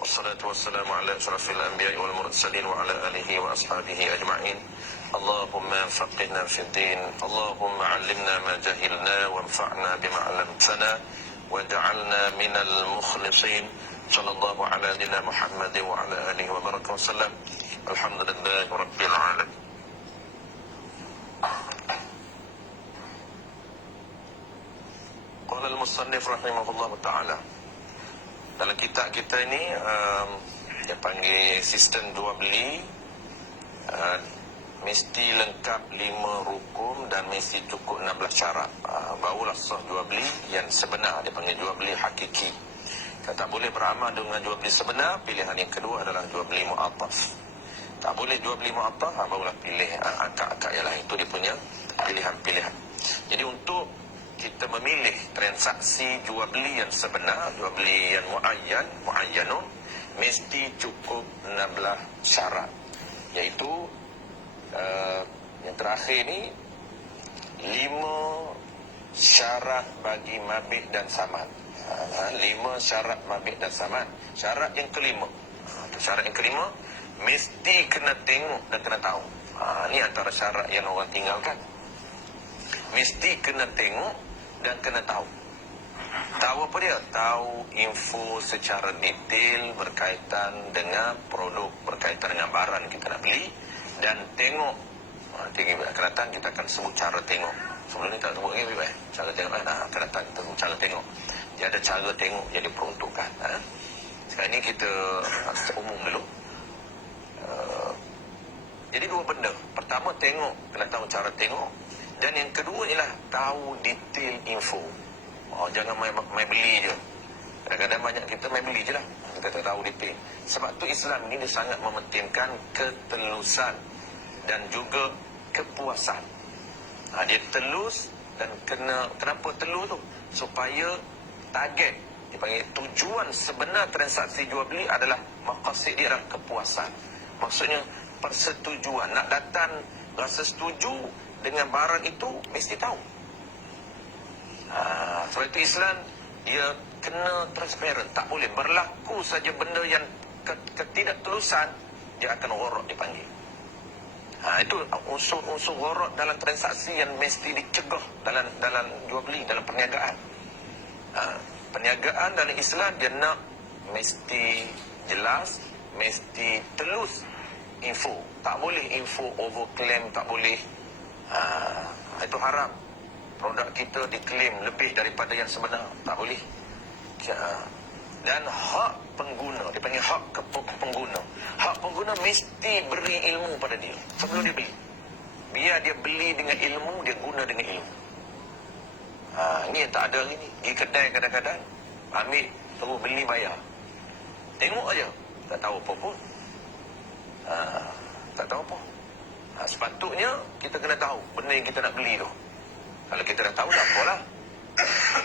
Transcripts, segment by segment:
والصلاة والسلام على أشرف الأنبياء والمرسلين وعلى آله وأصحابه أجمعين. اللهم فقهنا في الدين، اللهم علمنا ما جهلنا وانفعنا بما علمتنا واجعلنا من المخلصين. صلى الله على نبينا محمد وعلى آله وبارك وسلم. الحمد لله رب العالمين. Qala al-musannif rahimahullah ta'ala, dalam kitab kita ini dia panggil sistem jual beli, mesti lengkap 5 rukun dan mesti cukup 16 syarat, barulah sah jual beli yang sebenar, dia panggil jual beli hakiki. Kalau tak boleh beramal dengan jual beli sebenar, pilihan yang kedua adalah jual beli mu'attaf. Tak boleh jual beli mu'attaf, barulah pilih akad-akad yang lain. Itu dia punya pilihan-pilihan. Jadi untuk kita memilih transaksi jual beli yang sebenar, jual beli yang muayyanun, mesti cukup 16 syarat. Iaitu yang terakhir ni 5 syarat bagi mabit dan saman. 5 syarat mabit dan saman. Syarat yang kelima, mesti kena tengok dan kena tahu. Ni antara syarat yang orang tinggalkan. Mesti kena tengok dan kena tahu. Tahu apa dia? Tahu info secara detail berkaitan dengan produk, berkaitan dengan barang kita nak beli, dan tengok. Nanti akan datang kita akan sebut cara tengok. Sebelum ni tak sebut lagi, cara tengok. Akan datang kita sebut cara tengok. Dia ada cara tengok yang diperuntukkan. Sekarang ni kita umum dulu. Jadi 2 benda. Pertama, tengok, kena tahu cara tengok. Dan yang kedua ialah tahu detail info. Jangan main beli je. Kadang-kadang banyak kita main beli je lah, kita tak tahu detail. Sebab tu Islam ini dia sangat mementingkan ketelusan dan juga kepuasan. Dia telus dan kenapa telus tu? Supaya target, dia panggil tujuan sebenar transaksi jual beli adalah, maqasid dia adalah kepuasan. Maksudnya persetujuan. Nak datang rasa setuju dengan barang itu, mesti tahu. Sebab itu Islam dia kena transparent. Tak boleh berlaku saja benda yang ketidaktelusan, dia akan gharar dipanggil. Itu unsur gharar dalam transaksi yang mesti dicegah dalam jual beli, dalam perniagaan. Perniagaan dalam Islam dia nak mesti jelas, mesti telus info. Tak boleh info overclaim, tak boleh. Itu haram. Produk kita diklaim lebih daripada yang sebenar, tak boleh. Dan hak pengguna, dia panggil hak pengguna. Hak pengguna mesti beri ilmu pada dia sebelum dia beli. Biar dia beli dengan ilmu, dia guna dengan ilmu. Ini yang tak ada hari ni. Pergi kedai kadang-kadang ambil, terus beli bayar. Tengok aja, tak tahu apa pun. Tak tahu apa. Sepatutnya kita kena tahu benda yang kita nak beli tu. Kalau kita dah tahu, tak apalah.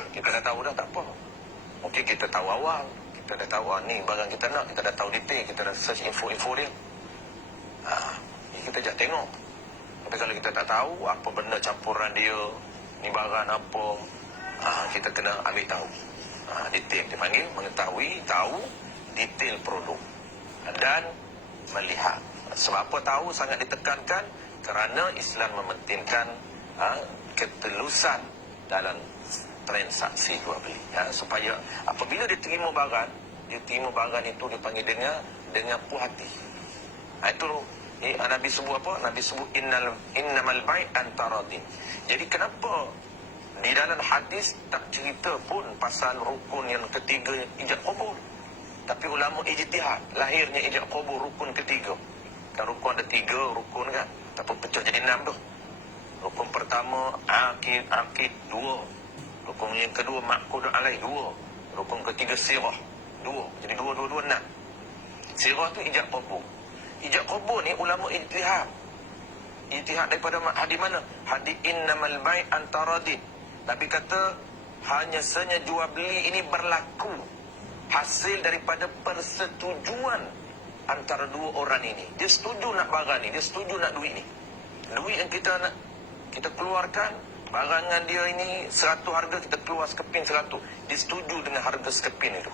Kita dah tahu dah, tak apa. Mungkin kita tahu awal, kita dah tahu ni barang kita nak, kita dah tahu detail, kita dah search info-info dia. Kita jangan tengok. Tapi kalau kita tak tahu apa benda campuran dia, ni barang apa, kita kena ambil tahu. Detail dia panggil, mengetahui, tahu detail produk dan melihat. Sebab apa tahu sangat ditekankan? Kerana Islam mementingkan ketelusan dalam transaksi jual beli. Supaya apabila dia terima barang itu dipanggil dengan puas hati. Itu Nabi sebut apa? Nabi sebut innamal bai' antaradin. Jadi kenapa di dalam hadis tak cerita pun pasal rukun yang ketiga, ijab qabul? Tapi ulama ijtihad, lahirnya ijab qabul rukun ketiga. Kan rukun ada 3 rukun kan, tapi pecah jadi 6 tu. Rukun pertama akid 2, rukun yang kedua maqud alai 2, rukun ketiga sirah 2. Jadi 2 6. Sirah tu ijab qabul. Ijab qabul ni ulama ijtihad daripada hadis mana? Hadis innamal bai' antaradin. Tapi kata hanya saja jual beli ini berlaku hasil daripada persetujuan antara 2 orang ini. Dia setuju nak barang ni, dia setuju nak duit ni. Duit yang kita nak, kita keluarkan, barangan dia ini 100 harga, kita keluar sekeping 100. Dia setuju dengan harga sekeping itu.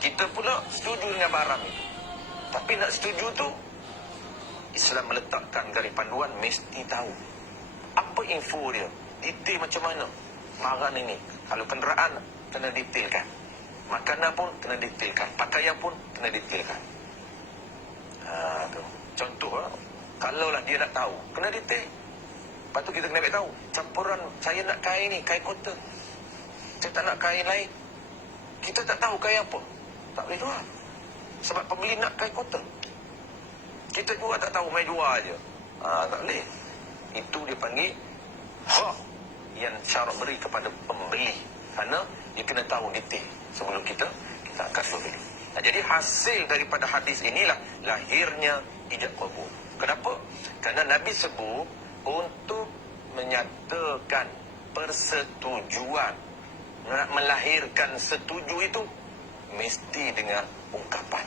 Kita pula setuju dengan barang itu. Tapi nak setuju tu, Islam meletakkan garis panduan, mesti tahu apa info dia, detail macam mana barang ini. Kalau kenderaan, kena detailkan. Makanan pun kena detailkan. Pakaian pun kena detailkan. Tu. Contoh lah, kalau lah dia nak tahu, kena detail. Lepas tu kita kena tahu, campuran saya nak kain ni, kain cotton. Saya tak nak kain lain. Kita tak tahu kain apa. Tak boleh jual. Sebab pembeli nak kain cotton. Kita juga tak tahu, main jual je. Tak boleh. Itu dia panggil hak yang syarak beri kepada pembeli. Kerana dia kena tahu detail sebelum kita akan beli. Jadi hasil daripada hadis inilah lahirnya ijab qabul. Kenapa? Kerana Nabi sebut untuk menyatakan persetujuan, nak melahirkan setuju itu mesti dengan ungkapan.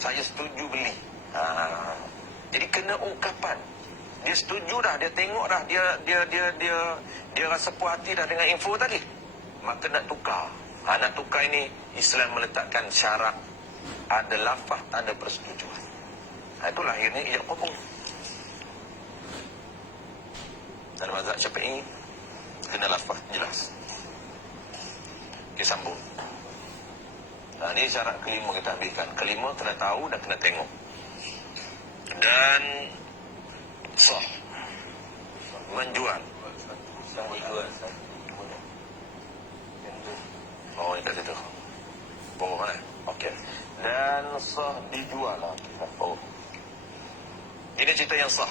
Saya setuju beli. Jadi kena ungkapan. Dia setuju dah, dia tengok dah, dia rasa puas hati dah dengan info tadi. Maka nak tukar. Nak tukar ini Islam meletakkan syarat, ada lafaz, ada persetujuan. Itu lahirnya ijab qabul. Dalam mazhab Syafi'i kena lafaz jelas. Okey, sambung. Ini syarat kelima kita ambilkan. Kelima kena tahu dan kena tengok. Dan sah menjual. Oh, ini kat situ. Bawah kan? Okey. Dan sah dijual lah. Oh. Ini cerita yang sah.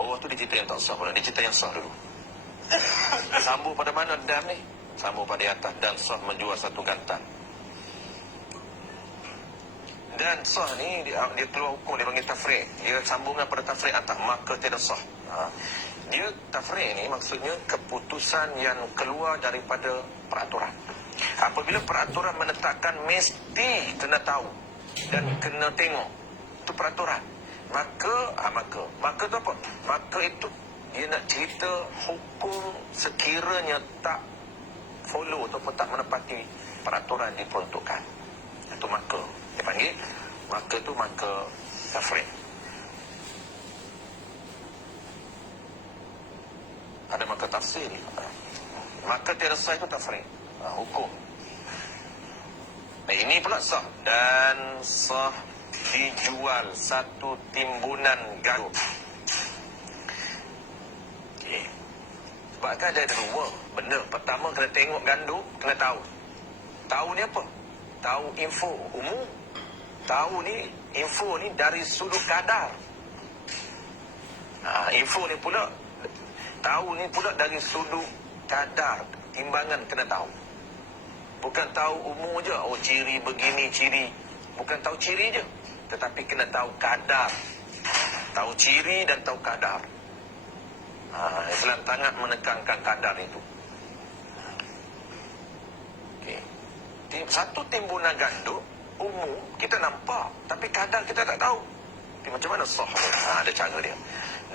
Bawah tu dia cerita yang tak sah pula. Dia cerita yang sah dulu. Sambung pada mana dam ni? Sambung pada atas. Dan sah menjual satu gantan. Dan sah ni dia keluar hukum, dia panggil tafriq. Dia sambungan pada tafriq atas, maka tidak sah. Dia tafriq ni maksudnya keputusan yang keluar daripada peraturan. Apabila peraturan menetapkan mesti kena tahu dan kena tengok, itu peraturan. Maka tu apa? Maka itu dia nak cerita hukum sekiranya tak follow ataupun tak menepati peraturan diperuntukkan. Itu maka dia panggil maka tafriq. Ada maka tafsir. Maka tiada sah itu tafriq. Hukum. Ini pula sah. Dan sah dijual satu timbunan gandum. Okay. Sebab kan ada dua benda. Pertama kena tengok gandum, kena tahu. Tahu ni apa? Tahu info umum. Tahu ni, info ni dari sudut kadar. Info ni pula, tahu ni pula dari sudut kadar, timbangan kena tahu. Bukan tahu umum je, oh ciri begini, ciri. Bukan tahu ciri je, tetapi kena tahu kadar. Tahu ciri dan tahu kadar. Islam sangat menekankan kadar itu. Okay. Satu timbunan gandum umum kita nampak, tapi kadar kita tak tahu. Macam mana sah dia? Ada cara dia.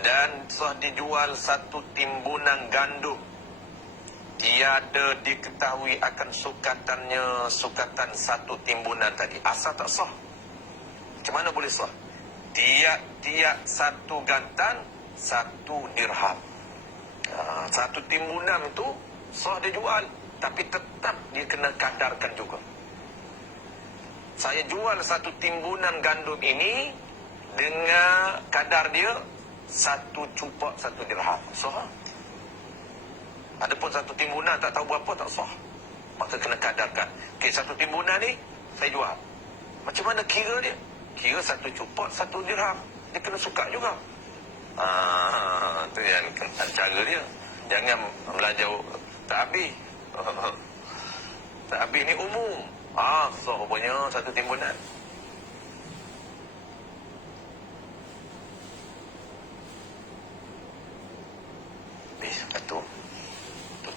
Dan sah dijual satu timbunan gandum, tiada diketahui akan sukatan satu timbunan tadi. Asal tak sah. Macam mana boleh sah? Tiap satu gantan satu dirham. Satu timbunan itu sah dia jual, tapi tetap dia kena kadarkan juga. Saya jual satu timbunan gandum ini dengan kadar dia satu cupak satu dirham. Sah. Adapun satu timbunan tak tahu berapa, tak sah. Maka kena kadarkan. Okey, satu timbunan ni saya jual. Macam mana kira dia? Kira satu cupak satu dirham. Dia kena suka juga. Tu yang cara dia. Jangan belajar tak habis. Tak habis ni umum. Sah rupanya satu timbunan. Satu.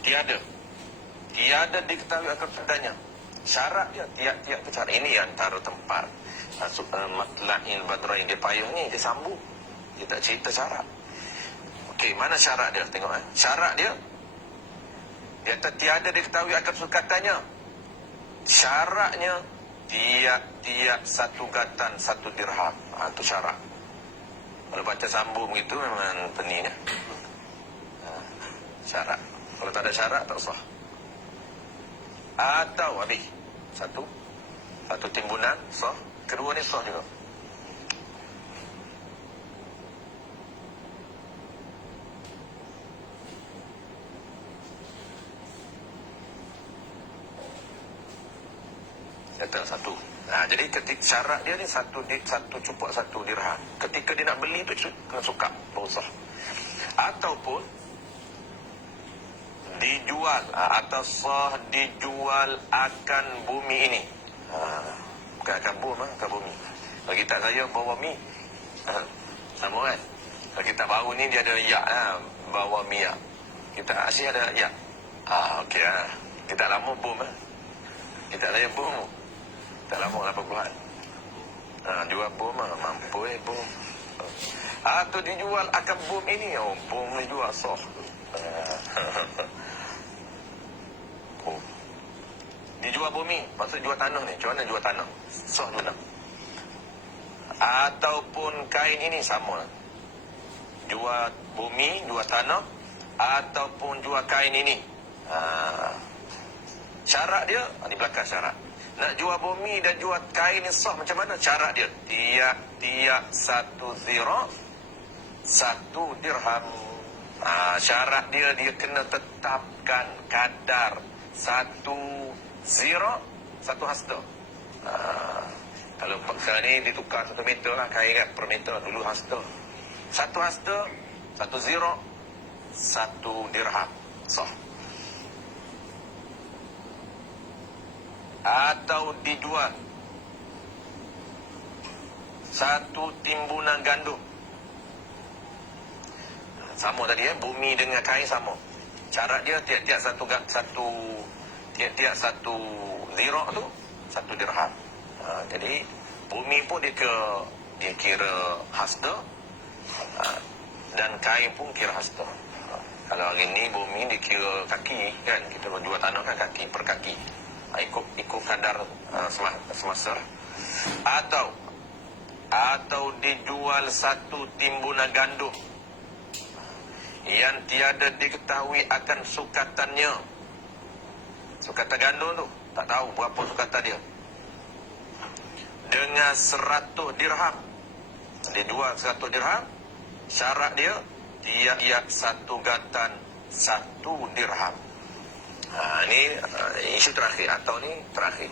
Tiada diketahui akan padanya. Syarat dia tiap-tiap cara. Ini antara tempat Matla'il Badrain dia payung ni, dia sambung. Dia tak cerita syarat. Okey, mana syarat dia? Tengok Syarat dia kata tiada diketahui akan sukatannya. syaratnya tiap satu gatan satu dirham. Itu syarat. Kalau baca sambung itu memang peningnya. Syarat. Kalau tak ada syarat tak sah. Atau habis satu timbunan sah, kedua ni sah juga. Kata satu. Jadi ketika syarat dia ni satu cupuk satu dirham. Ketika dia nak beli tu kena suka baru sah. Ataupun dijual atau sah dijual akan bumi ini. Bukan akan bumi. Kalau kita saya bawa mi. Sama kan? Kalau kita baru ni dia ada yak bawa mi yak. Kita asyik ada yak. Okey lah. Kita lama bom Kita saya bom. Tak lama 80-an. Jual bom mampu bom. Atau dijual akan bom ini. Bom ni jual sah. Dijual bumi, maksud jual tanah ni. Macam mana jual tanah? Sah dulu. Ataupun kain ini sama. Jual bumi, jual tanah, ataupun jual kain ini. Syarat dia, di belakang syarat. Nak jual bumi dan jual kain ni sah macam mana? Syarat dia, tiap satu zira, satu dirham. Syarat dia kena tetapkan kadar satu zira, satu hasta. Kalau sekarang ni ditukar 1 meter lah, kain kan per meter. Dulu hasta. Satu hasta, satu zira, satu dirham. Sah. Atau dijual satu timbunan gandum. Sama tadi bumi dengan kain sama. Syarat dia tiap-tiap satu zira tu satu dirham. Jadi bumi pun dia kira hasta, dan kain pun kira hasta. Kalau hari ni bumi dikira kaki kan, kita jual tanah kan kaki per kaki. Ikut kadar semasa. Atau dijual satu timbunan gandum yang tiada diketahui akan sukatannya. Sukatan gandum tu tak tahu berapa sukatan dia. Dengan 100 dirham. Dia jual 100 dirham. Syarat dia tiap satu gatan satu dirham. Ini isu terakhir. Atau ni terakhir.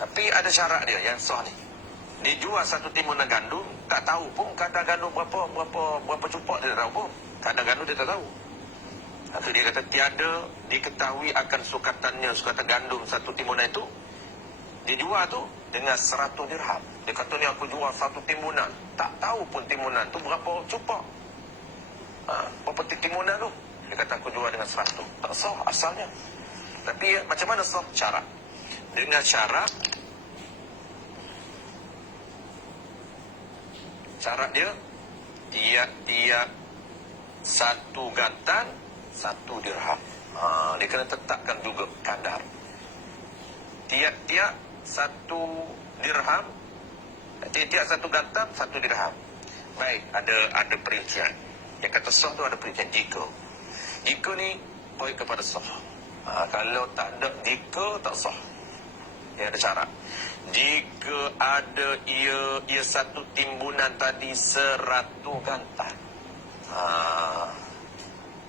Tapi ada syarat dia yang sah ni. Dijual satu timbunan gandum, tak tahu pun kadar gandum berapa cupuk dia tak tahu pun. Kadar gandum dia tak tahu. Atau dia kata tiada diketahui akan sukatan gandum satu timbunan itu. Dia jual tu dengan 100 dirham. Dia kata ni aku jual satu timbunan. Tak tahu pun timbunan tu berapa cupuk. Berapa timbunan tu. Dia kata aku jual dengan 100. Tak sah asalnya. Tapi macam mana sah? Syarat. Dengan syarat dia tiap satu gatan satu dirham. Dia kena tetapkan juga kadar. Tiap satu dirham, tiap satu gatan satu dirham. Baik, ada perincian. Yang kata sah tu ada perincian. Jika ni boleh kepada sah. Kalau tak ada jika tak sah. Dia ada syarat. Jika ada ia satu timbunan tadi 100 gatan.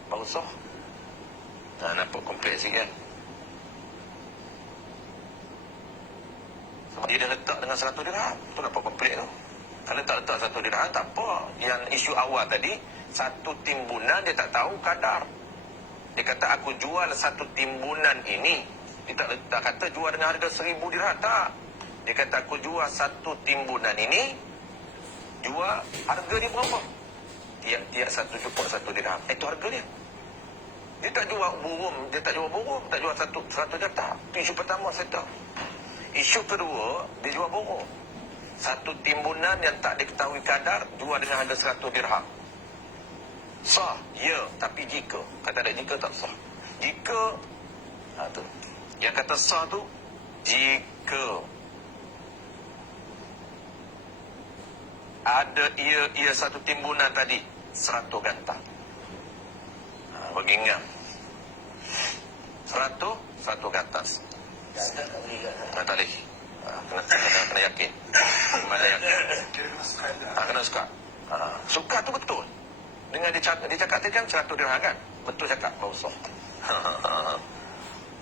Baru sah. Nampak kompleks sikit kan? Sebab dia dah letak dengan 100 dirham. Tu nampak kompleks tu. Kalau tak letak 100 dirham, tak apa. Yang isu awal tadi, satu timbunan dia tak tahu kadar. Dia kata aku jual satu timbunan ini. Dia tak kata jual dengan harga 1000 dirham. Tak. Dia kata aku jual satu timbunan ini. Jual harga dia berapa? Tiap satu cupuk satu dirham. Itu harga dia. Dia tak jual burung. Tak jual satu jata. Itu isu pertama saya tahu. Isu kedua, dia jual burung. Satu timbunan yang tak diketahui kadar, jual dengan harga 100 dirham. Sah, ya. Tapi jika. Kata ada jika tak sah. Jika, tu. Yang kata sah tu, jika ada ia satu timbunan tadi 100 gantang. Bagi ingat 100 gantang. Tak boleh. Kena yakin. Mana yakin? Kena suka. Suka tu betul. Dengan dia cakap tadi kan 100 dirham kan? Betul cakap Pak Usah.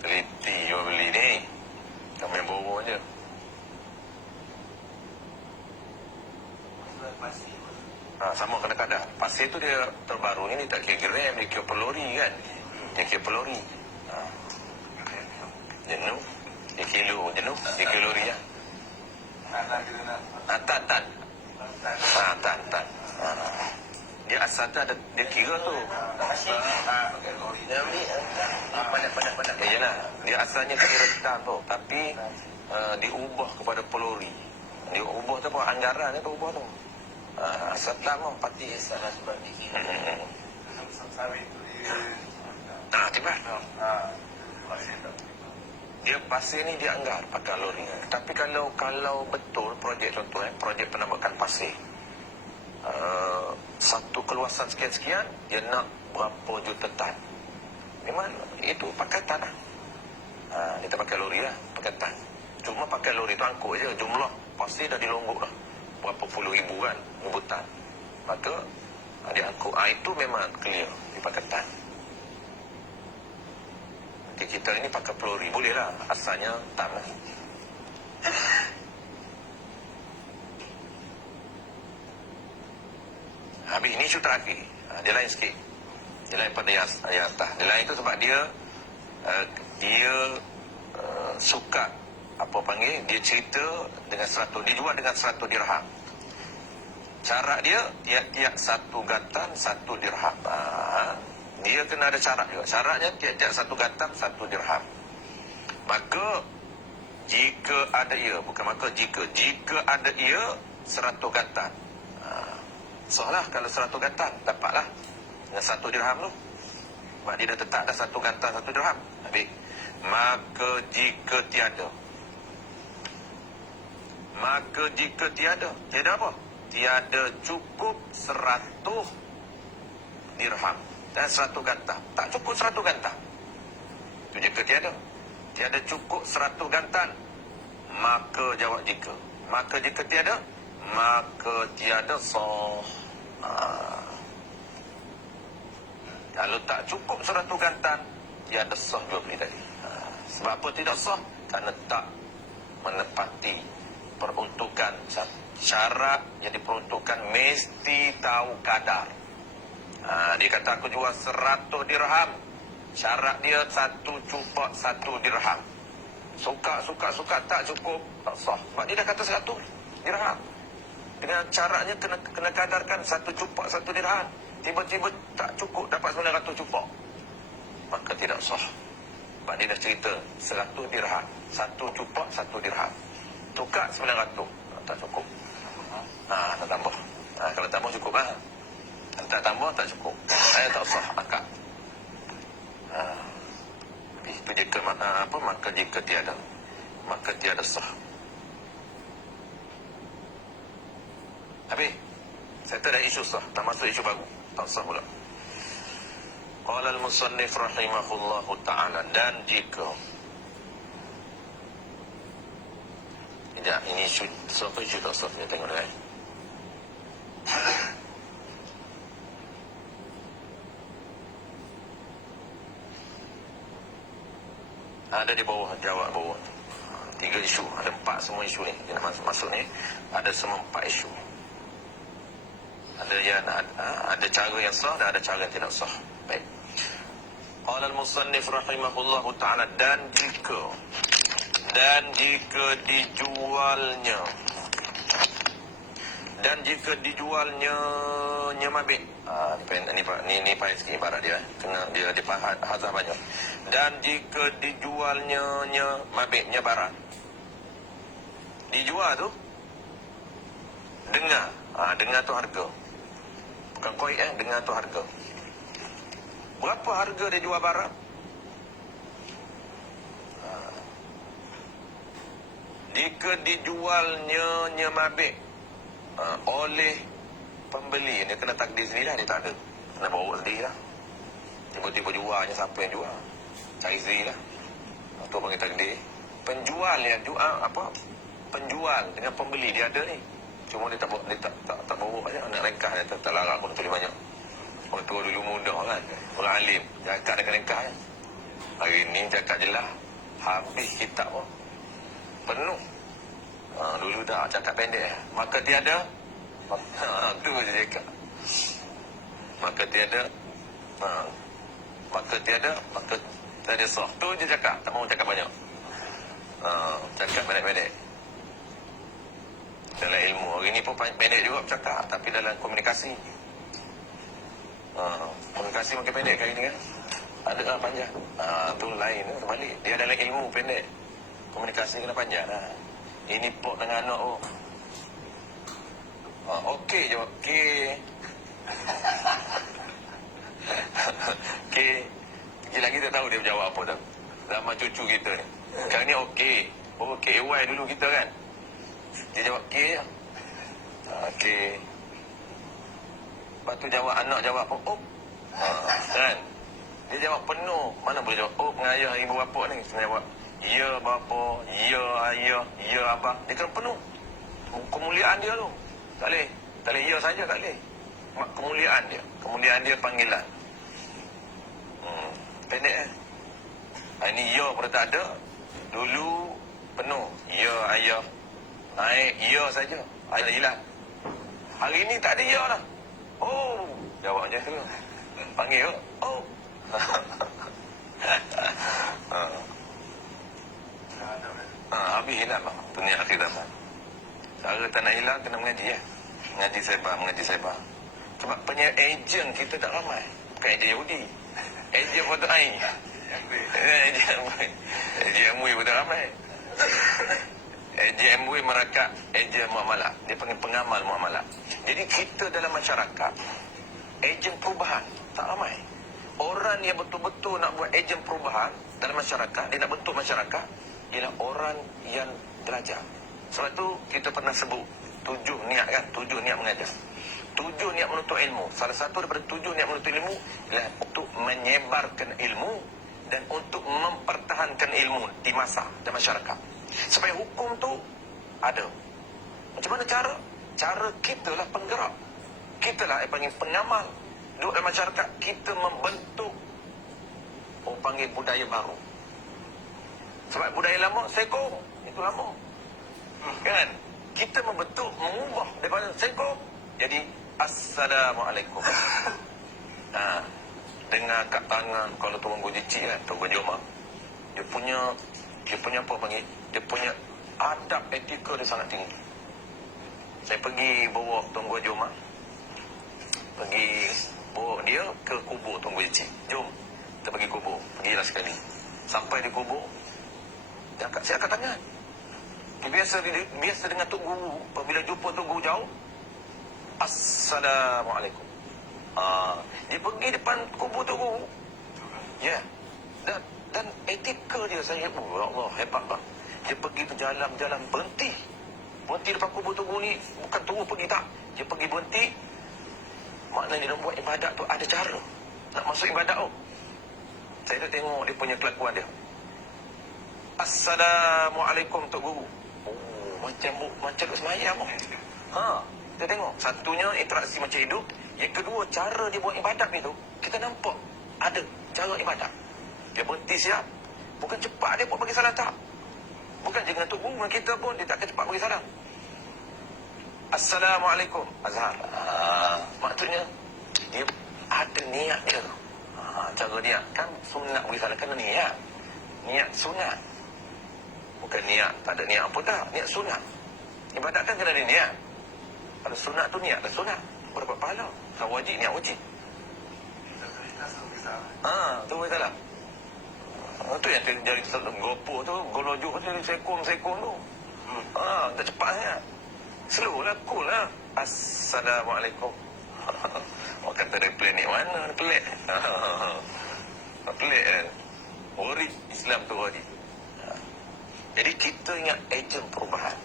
Teliti jual beli ni. Kamu yang bohong je. Sama kadang-kadang. Pasir tu dia terbaru ni tak kira gram, dia kira pelori kan. Dia kira pelori. Jenuh. Dia kilo jenuh. Dia kilori ya. Tan. Dia asal tu ada, dia kira tu. Padat. Yalah, dia asalnya kira tan tu, tapi diubah kepada pelori. Dia ubah tu apa? Anggaran dia tu ubah tu. Asal tan tu pati salah sebab dikira. Tiba. Dia pasir ni dia anggar pakai lori. Tapi kalau betul projek contoh projek penambakan pasir, satu keluasan sekian-sekian dia nak berapa juta tan. Memang itu pakai tan lah. Kita pakai lori lah, pakai tan. Cuma pakai lori tu angkut je, jumlah pasir dah dilonggok dah berapa puluh ribu kan, ribu tan. Maka dia angkut. Itu memang clear dia pakai tan. Kita ini pakai pelori, boleh lah, asalnya tan lah. Habis ini isu terakhir. Dia lain sikit. Dia lain pada yang atas. Dia lain itu sebab dia suka apa panggil, dia cerita dengan 100, dia jual dengan 100 dirham. Cara dia tiap-tiap satu gatan 1 dirham. Dia kena ada syarat juga. Syaratnya tiap-tiap satu gatan 1 dirham. Maka jika ada ia 100 gatan. Soalah kalau 100 gatan dapatlah dengan 1 dirham tu. Sebab dia dah tetap dah 1 gatan 1 dirham. Habis. Maka jika tiada apa? Tiada cukup 100 dirham dan 100 gantang. Tak cukup 100 gantang. Itu jika tiada cukup 100 gantang. Maka jawab jika. Maka jika tiada, maka tiada sah. Kalau tak cukup 100 gantang, tiada sah jual beli tadi. Sebab apa tidak sah? Kerana tak menepati peruntukan. Syarat yang diperuntukkan mesti tahu kadar. Dia kata aku jual 100 dirham. Syarat dia 1 cupak 1 dirham. Suka tak cukup, tak sah. Sebab dia dah kata 100 dirham. Dengan caranya kena kadarkan 1 cupak 1 dirham. Tiba-tiba tak cukup, dapat 900 cupak. Maka tidak sah. Sebab dia dah cerita 100 dirham. 1 cupak 1 dirham. Tukar 900. Tak cukup. Tak tambah. Kalau tambah cukup lah. Tak tambah tak cukup. Tak sah akad. Itu jika maka jika tiada, maka tiada sah. Habis. Saya tak ada isu sah. Tak masuk isu baru. Tak sah pula. Qala al-musannif rahimahullahu ta'ala. Dan jika tidak, ini isu siapa isu tak sah. Kita tengok kan. Ada di bawah, jawab bawah. 3 isu, ada 4 semua isu ni. Yang masuk ni ada semua 4 isu. Ada yang ada cara yang sah dan ada cara yang tidak sah. Baik. Qala al-musannif rahimahullahu ta'ala. Dan jika dijualnya mabit. Ni payah sikit ibarat dia. Kena dia hazah banyak. Dan jika dijualnya mabitnya barang. Dijual tu dengar. Dengar tu harga. Bukan koi dengar tu harga. Berapa harga dia jual barang? Jika dijualnya mabik oleh pembeli, dia kena takdir sendiri lah, dia tak ada. Kena bawa sendiri lah. Tiba-tiba jualnya, siapa yang jual? Cari sendiri lah. Itu panggil takdir. Penjual yang jual apa? Penjual dengan pembeli dia ada ni. Cuma dia tak bawa aja, nak rengkah dia tak larat pun tulis banyak. Orang tua dulu muda kan, orang alim, cakap dengan rengkah je. Hari ni cakap je lah, habis kitab pun penuh. Dulu dah cakap pendek. Maka tiada, tu je cakap. Maka tiada, maka tiada sah. Tu je cakap, tak mahu cakap banyak. Cakap pendek-pendek. Dalam ilmu, hari ni pun pendek juga bercakap, tapi dalam komunikasi. Komunikasi makin pendek kali ni kan. Ada lah panjang. Tu lain, terbalik. Dia dalam ilmu pendek, komunikasi kena panjang lah. Ini pok dengan anak oh. Okey je, okey. Okey. Sekejap lagi tak tahu dia berjawab apa dah. Zaman cucu kita ni. Sekarang ni okey. Oh, KY dulu kita kan. Dia jawab okey je. Okey. Lepas tu jawab, anak jawab oh. Kan? Dia jawab penuh. Mana boleh jawab oh dengan ayah ibu bapa ni. Dia jawab ya bapa, ya ayah, ya abah. Dia kena penuh. Kemuliaan dia tu. Tak boleh. Tak boleh ya saja, tak boleh. Kemuliaan dia. Kemuliaan dia panggilan. Pendek eh. Ini ya pun tak ada. Dulu penuh. Ya ayah. Naik ya saja. Ayah hilang. Hari ni tak ada ya lah. Oh. Jawab macam tu. Panggil oh. Habis hilang lah. Dunia akhirat lah. Cara tak nak hilang, kena mengaji ya. Mengaji sebar. Sebab ejen kita tak ramai. Bukan ejen Yahudi. Ejen pun tak air. Ejen MUI pun tak ramai. Ejen MUI merakat ejen muamalah. Dia panggil pengamal muamalah. Jadi kita dalam masyarakat, ejen perubahan tak ramai. Orang yang betul-betul nak buat ejen perubahan dalam masyarakat, dia nak bentuk masyarakat, ialah orang yang belajar. Sebab tu kita pernah sebut 7 niat kan, 7 niat mengajar, 7 niat menuntut ilmu. Salah satu daripada 7 niat menuntut ilmu ialah untuk menyebarkan ilmu dan untuk mempertahankan ilmu di masa dan masyarakat. Supaya hukum tu ada. Macam mana cara? Cara kita lah penggerak. Kita lah yang panggil pengamal. Duduk dalam masyarakat, kita membentuk orang panggil budaya baru. Sebab budaya lama, sekong. Itu lama. Kan? Kita membentuk, mengubah daripada sekong jadi Assalamualaikum. Dengar kat tangan kalau tuan guru cicik kan, tuan guru Joma. Dia punya apa panggil? Dia punya adab etika dia sangat tinggi. Saya pergi bawa tuan guru Joma. Pergi bawa dia ke kubur tuan guru cicik. Jom, kita pergi kubur. Pergilah sekali. Sampai di kubur, saya angkat tangan. Biasa dengan tok guru, apabila jumpa tok guru jauh, Assalamualaikum. Dia pergi depan kubur tok guru. Ya. Dan etika dia saya, ya Allah, hebat bang. Dia pergi berjalan-jalan, berhenti depan kubur tok guru ni. Bukan tunggu pergi tak. Dia pergi berhenti. Maknanya dia nak buat ibadat tu ada cara. Nak masuk ibadat tu. Saya dah tengok dia punya kelakuan dia. Assalamualaikum tok guru. Oh, macam kat semayang. Kita tengok. Satunya interaksi macam hidup. Yang kedua, cara dia buat ibadat itu, kita nampak ada cara ibadat. Dia berhenti siap. Bukan cepat dia pun bagi salam tak. Bukan je dengan tok guru, dengan kita pun dia takkan cepat bagi salam. Assalamualaikum Azhar. Maksudnya dia ada niat dia. Cara niat kan sunat bagi salam kena niat. Niat sunat. Bukan niat, tak ada niat apa tak. Niat sunat. Ibadat kan kena ada niat. Kalau sunat tu niat dan sunat. Berapa pahala? Kalau wajib, niat wajib. Tu bagi salam. Tu yang jari gopoh tu, golojuk tu, sekong tu. Tak cepat sangat. Slow lah, cool lah. Assalamualaikum. Orang kata dia planet mana? Pelik. Pelik kan? Ori. Islam tu ori. Jadi kita ingat ejen perubahan.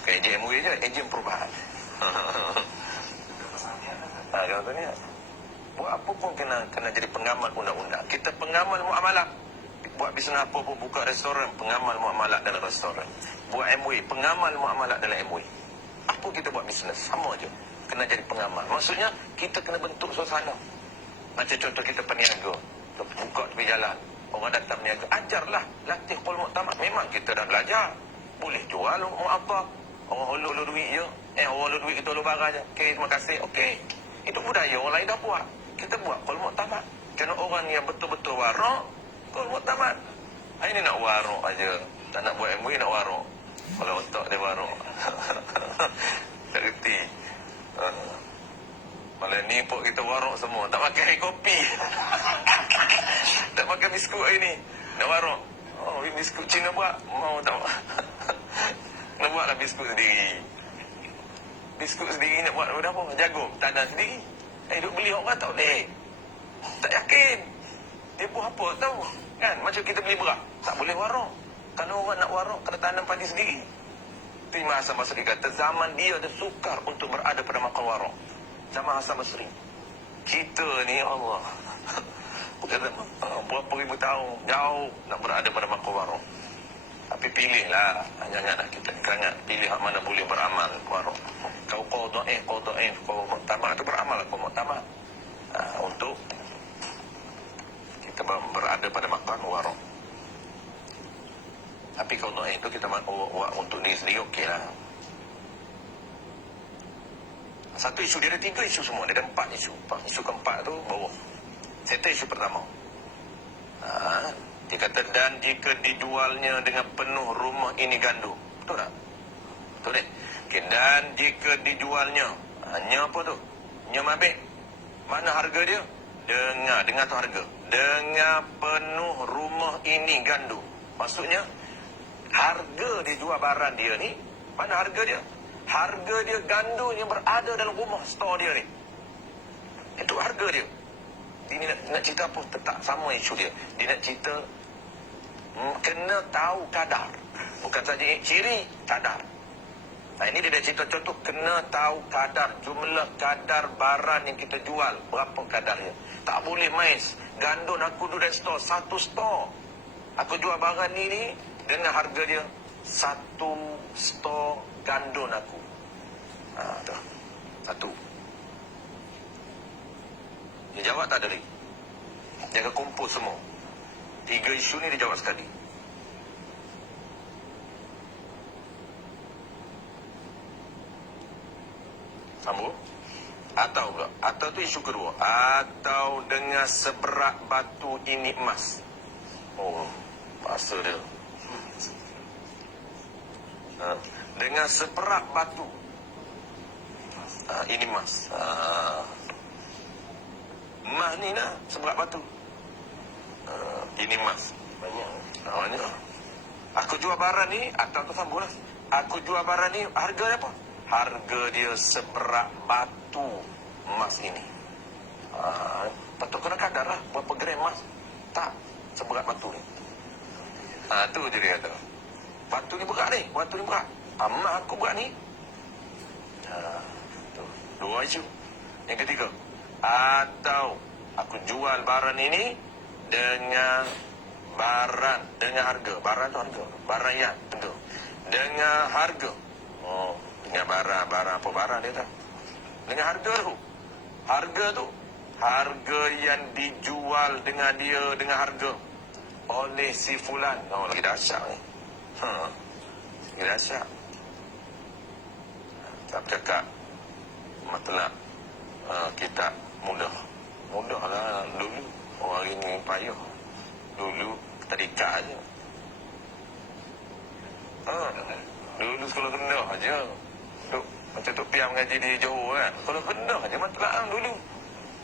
Okey, ejen MOE je, ejen perubahan. Contohnya, buat apa pun kena jadi pengamal undang-undang. Kita pengamal muamalah. Buat bisnes apa pun, buka restoran, pengamal muamalah dalam restoran. Buat MOE, pengamal muamalah dalam MOE. Apa kita buat bisnes, sama je. Kena jadi pengamal. Maksudnya, kita kena bentuk suasana. Macam contoh kita peniaga. Buka tepi jalan. Orang datang peniaga. Ajarlah. Latih qul muktamad. Memang kita dah belajar. Boleh jual apa. Orang hulur duit je. Orang hulur duit kita hulur barang je. Okey, terima kasih. Okey. Itu budaya orang lain dah buat. Kita buat qul muktamad. Kena orang yang betul-betul warak. Qul muktamad. Ini nak warak aja. Tak nak buat MOE, nak warak. Kalau otak dia warak. Tak reti. Malah ni pun kita warak semua. Tak makan air kopi. Tak makan biskut hari ni. Nak warak. Oh, biskut Cina buat. Mau tak? Nak buatlah biskut sendiri. Biskut sendiri nak buat apa? Jagung. Tanam sendiri. Duk beli orang tak boleh. Tak yakin. Dia buat apa tahu? Kan? Macam kita beli beras. Tak boleh warak. Kalau orang nak warak, kena tanam padi sendiri. Terima Hasan Basri kata, zaman dia ada sukar untuk berada pada makan warak. Zaman Hasan Basri. Kita ni Allah. Kata, berapa ribu tahun jauh nak berada pada makan warak. Tapi pilihlah. Jangan kita kerangat. Pilih hak mana boleh beramal warak. Kau qada'in, kau muktamad tu beramal, kau muktamad. Untuk kita berada pada makan warak. Tapi kalau itu kita buat untuk diri sendiri, okey lah. Satu isu, dia ada 3 isu semua. Dia ada 4 isu. Isu keempat tu bawah. Settle isu pertama. Dia kata, dan jika dijualnya dengan penuh rumah ini gandum. Betul tak? Betul tak? Okay, dan jika dijualnya, nya apa tu? Nya mabit. Mana harga dia? Dengar tu harga. Dengan penuh rumah ini gandum. Maksudnya, harga dia jual barang dia ni, mana harga dia? Harga dia gandum yang berada dalam rumah store dia ni. Itu harga dia. Dia nak cerita apa? Tetap sama isu dia. Dia nak cerita kena tahu kadar. Bukan saja ciri, kadar. Ini dia dah cerita contoh, kena tahu kadar, jumlah kadar barang yang kita jual, berapa kadarnya. Tak boleh main. Gandum aku duduk dalam store, satu store. Aku jual barang ni dengan harga dia, satu store gandum aku. Tu. Satu. Dia jawab tak dari. Jaga kumpul semua. 3 isu ni dia jawab sekali. Sambung. Atau tu isu kedua. Atau dengan seberat batu ini emas. Oh, bahasa dia. Dengan seberat batu ini emas. Emas ni lah, seberat batu. Ini emas. Banyak. Aku jual barang ni, atau tu sambung lah. Aku jual barang ni, harga dia apa? Harga dia seberat batu emas ini. Patut kena kadar lah, berapa gram emas. Tak, seberat batu ni. Tu je dia kata. Batu ni berat ni, batu ni berat. Emas aku berat ni. Tu. 2 isu. Yang ketiga, atau aku jual barang ini dengan harga. Barang tu harga. Barang yang tentu. Dengan harga. Dengan barang apa barang dia tak? Dengan harga tu. Harga yang dijual dengan harga oleh si fulan. Lagi dahsyat ni. Lagi dahsyat. Tak cakap matlab kita mudah lah dulu. Orang ini payah. Dulu tadika aja. Dulu sekolah rendah aja. Macam Tok Piam mengaji di Johor kan. Sekolah rendah aja matlaam dulu.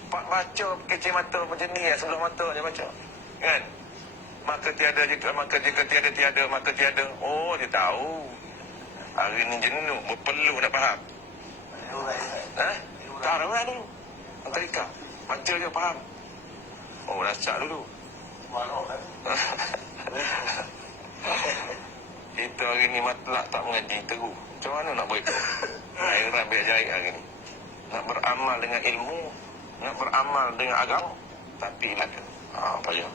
Pak baca kecil mata macam ni sebelah mata je baca. Kan? Maka jika tiada. Oh, dia tahu. Hari ni jenuh, berpeluh nak faham. Tak ramai dulu. Tadika. Baca je faham. Oh, dahsyat dulu. hari ni matlak tak mengaji teruk. Macam mana nak buat itu? Akhirat biar jahit hari ni. Nak beramal dengan ilmu, nak beramal dengan agama, tapi ilmu. Payah.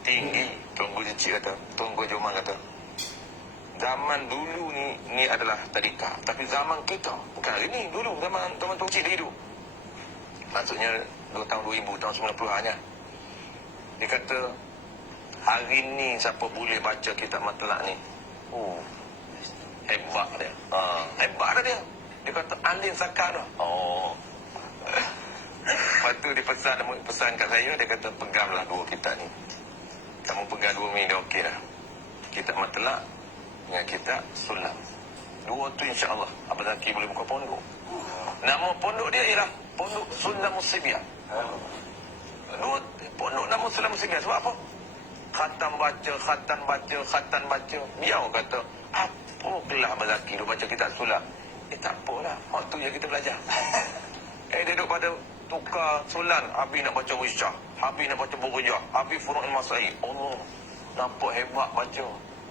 Tinggi. Tunggu Cicik kata, Tunggu Jomang kata, zaman dulu ni adalah tadika. Tapi zaman kita, bukan hari ni, dulu zaman Tok Cik dia hidup. Maksudnya tahun 2000, tahun 90-annya. Dia kata, hari ni siapa boleh baca kitab matlak ni? Hebat dia. Hebat dah dia. Dia kata, Alin Sakar dah. Lepas tu dia pesan kat saya, dia kata, peganglah dua kitab ni. Kamu pegang dua ni dah okey dah. Kitab matlak dengan kitab sulam. Dua tu insya-Allah Abang Zaki boleh buka pondok. Nama pondok dia ialah Pondok Sulam Musibiyah. Dua pondok nama Sulam Musibiyah. Sebab apa? Khatam baca. Biar orang kata, apa kelah Abang Zaki dia baca kitab sulam. Tak apalah. Waktu yang kita belajar. Dia duduk pada tukar sulan. Habis nak baca Wisyah. Habis nak baca Burujah. Habis Furu'il Masai. Allah. Nampak hebat baca.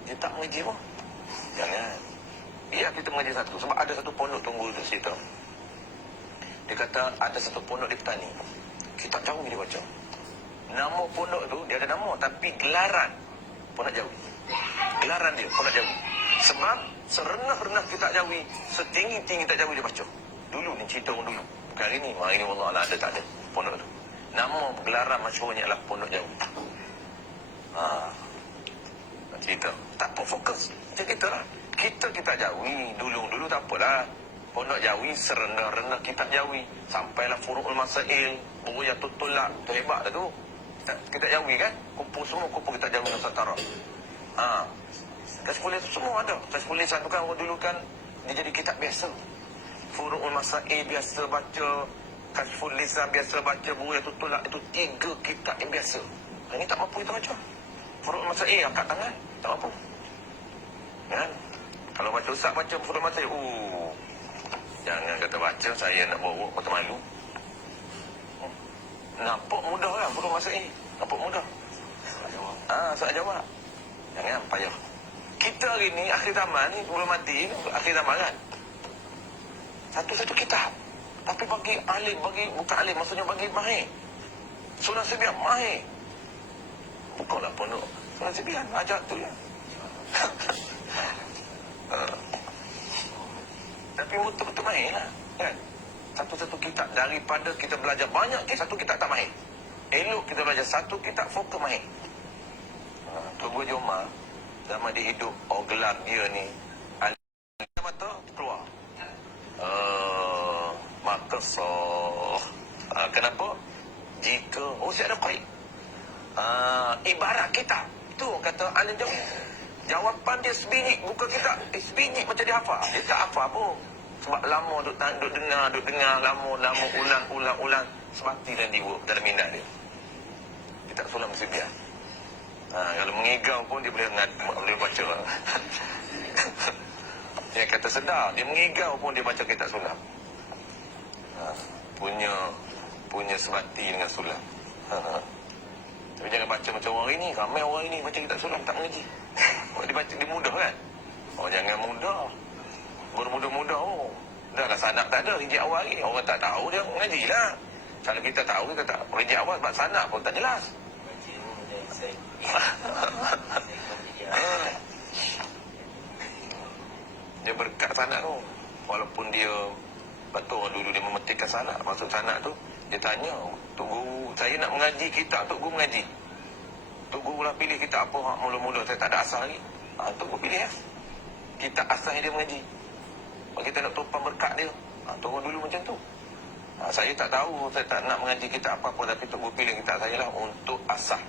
Dia tak mengaji pun. Jangan. Biar kita mengaji satu. Sebab ada satu pondok tunggu di situ. Dia kata ada satu pondok di Petani. Kita jauh dia baca. Nama pondok tu dia ada nama. Tapi gelaran Pondok Jawi. Gelaran dia Pondok Jawi. Sebab serenah-renah kita Jawi, setinggi-tinggi tak Jawi dia baca. Dulu ni cerita orang dulu. Bukan hari ni. Hari ni Allah ada tak ada pondok tu. Nama gelaran masyhurnya adalah Pondok Jawi. Cerita. Tak apa fokus. Macam kita lah. Kita Jawi. Dulu tak apalah. Pondok Jawi, serendah-rendah kitab Jawi. Sampailah Furu'ul Masail, Buruyatul Tulak. Itu hebat dah tu. Kitab Jawi kan? Kumpul semua, kumpul kitab Jawi Nusantara. Kaskulis tu semua ada. Kaskulis tu kan orang dulu kan, dia jadi kitab biasa. Furu'ul Masail biasa baca. Kasful Lisan biasa baca. Buruyatul Tulak. Itu 3 kitab yang biasa. Ini tak mampu kita baca. Furu'ul Masail, angkat tangan. Tak mampu. Kan? Kalau baca Ustaz baca Furu'ul Masail, jangan kata baca, saya nak bawa kata malu. Nampak mudah kan Furu'ul Masail. Nampak mudah. Soal jawab. Jangan payah. Kita hari ni, akhir zaman ni, belum mati, akhir zaman kan. Satu-satu kitab. Tapi bagi alim, bukan alim, maksudnya bagi mahir. Sunan Sibian, mahir. Bukanlah pondok Sunan Sibian, ajak tu ya. Tapi betul-betul mahir lah. Kan? Satu-satu kitab. Daripada kita belajar banyak, satu kitab tak mahir. Elok kita belajar satu kitab, fokus mahir. Tunggu Jomar, zaman dia hidup, gelar dia ni, mata keluar. Maka kenapa? Jika saya ada baik. Ibarat kita. Tu kata Alin Jawi. Jawapan dia sebiji, buka kitab. Sebiji macam dia hafal. Dia tak hafal pun. Sebab lama duk dengar, lama ulang. Semati dan diwa dalam minat dia. Kitab Sulam Sibian. Kalau mengigau pun dia boleh baca. Dia kata sedar, dia mengigau pun dia baca kitab Sulam. Punya sebati dengan Sulam. Tapi jangan baca macam orang ini. Ramai orang ini baca kitab Sulam tak mengaji. Dia baca, dia mudah kan? Jangan mudah. Bermudah-mudah. Dah lah sanak tak ada. Rijik awal ni. Orang tak tahu dia mengaji lah. Kalau kita tahu, kita tak. Rijik awal sebab sanak pun tak jelas. Dia berkat sanak tu. Walaupun dia betul orang dulu dia memetikkan sanak. Maksud sanak tu, dia tanya, Tok Guru, saya nak mengaji kitab, Tok Guru mengaji. Tok Guru lah pilih kitab apa. Mula-mula saya tak ada asal lagi. Tok Guru pilih ya. Kitab asalnya dia mengaji. Kalau kita nak tumpang berkat dia, Tok Guru dulu macam tu. Saya tak tahu, saya tak nak mengaji kitab apa-apa, tapi Tok Guru pilih kitab saya lah untuk asal.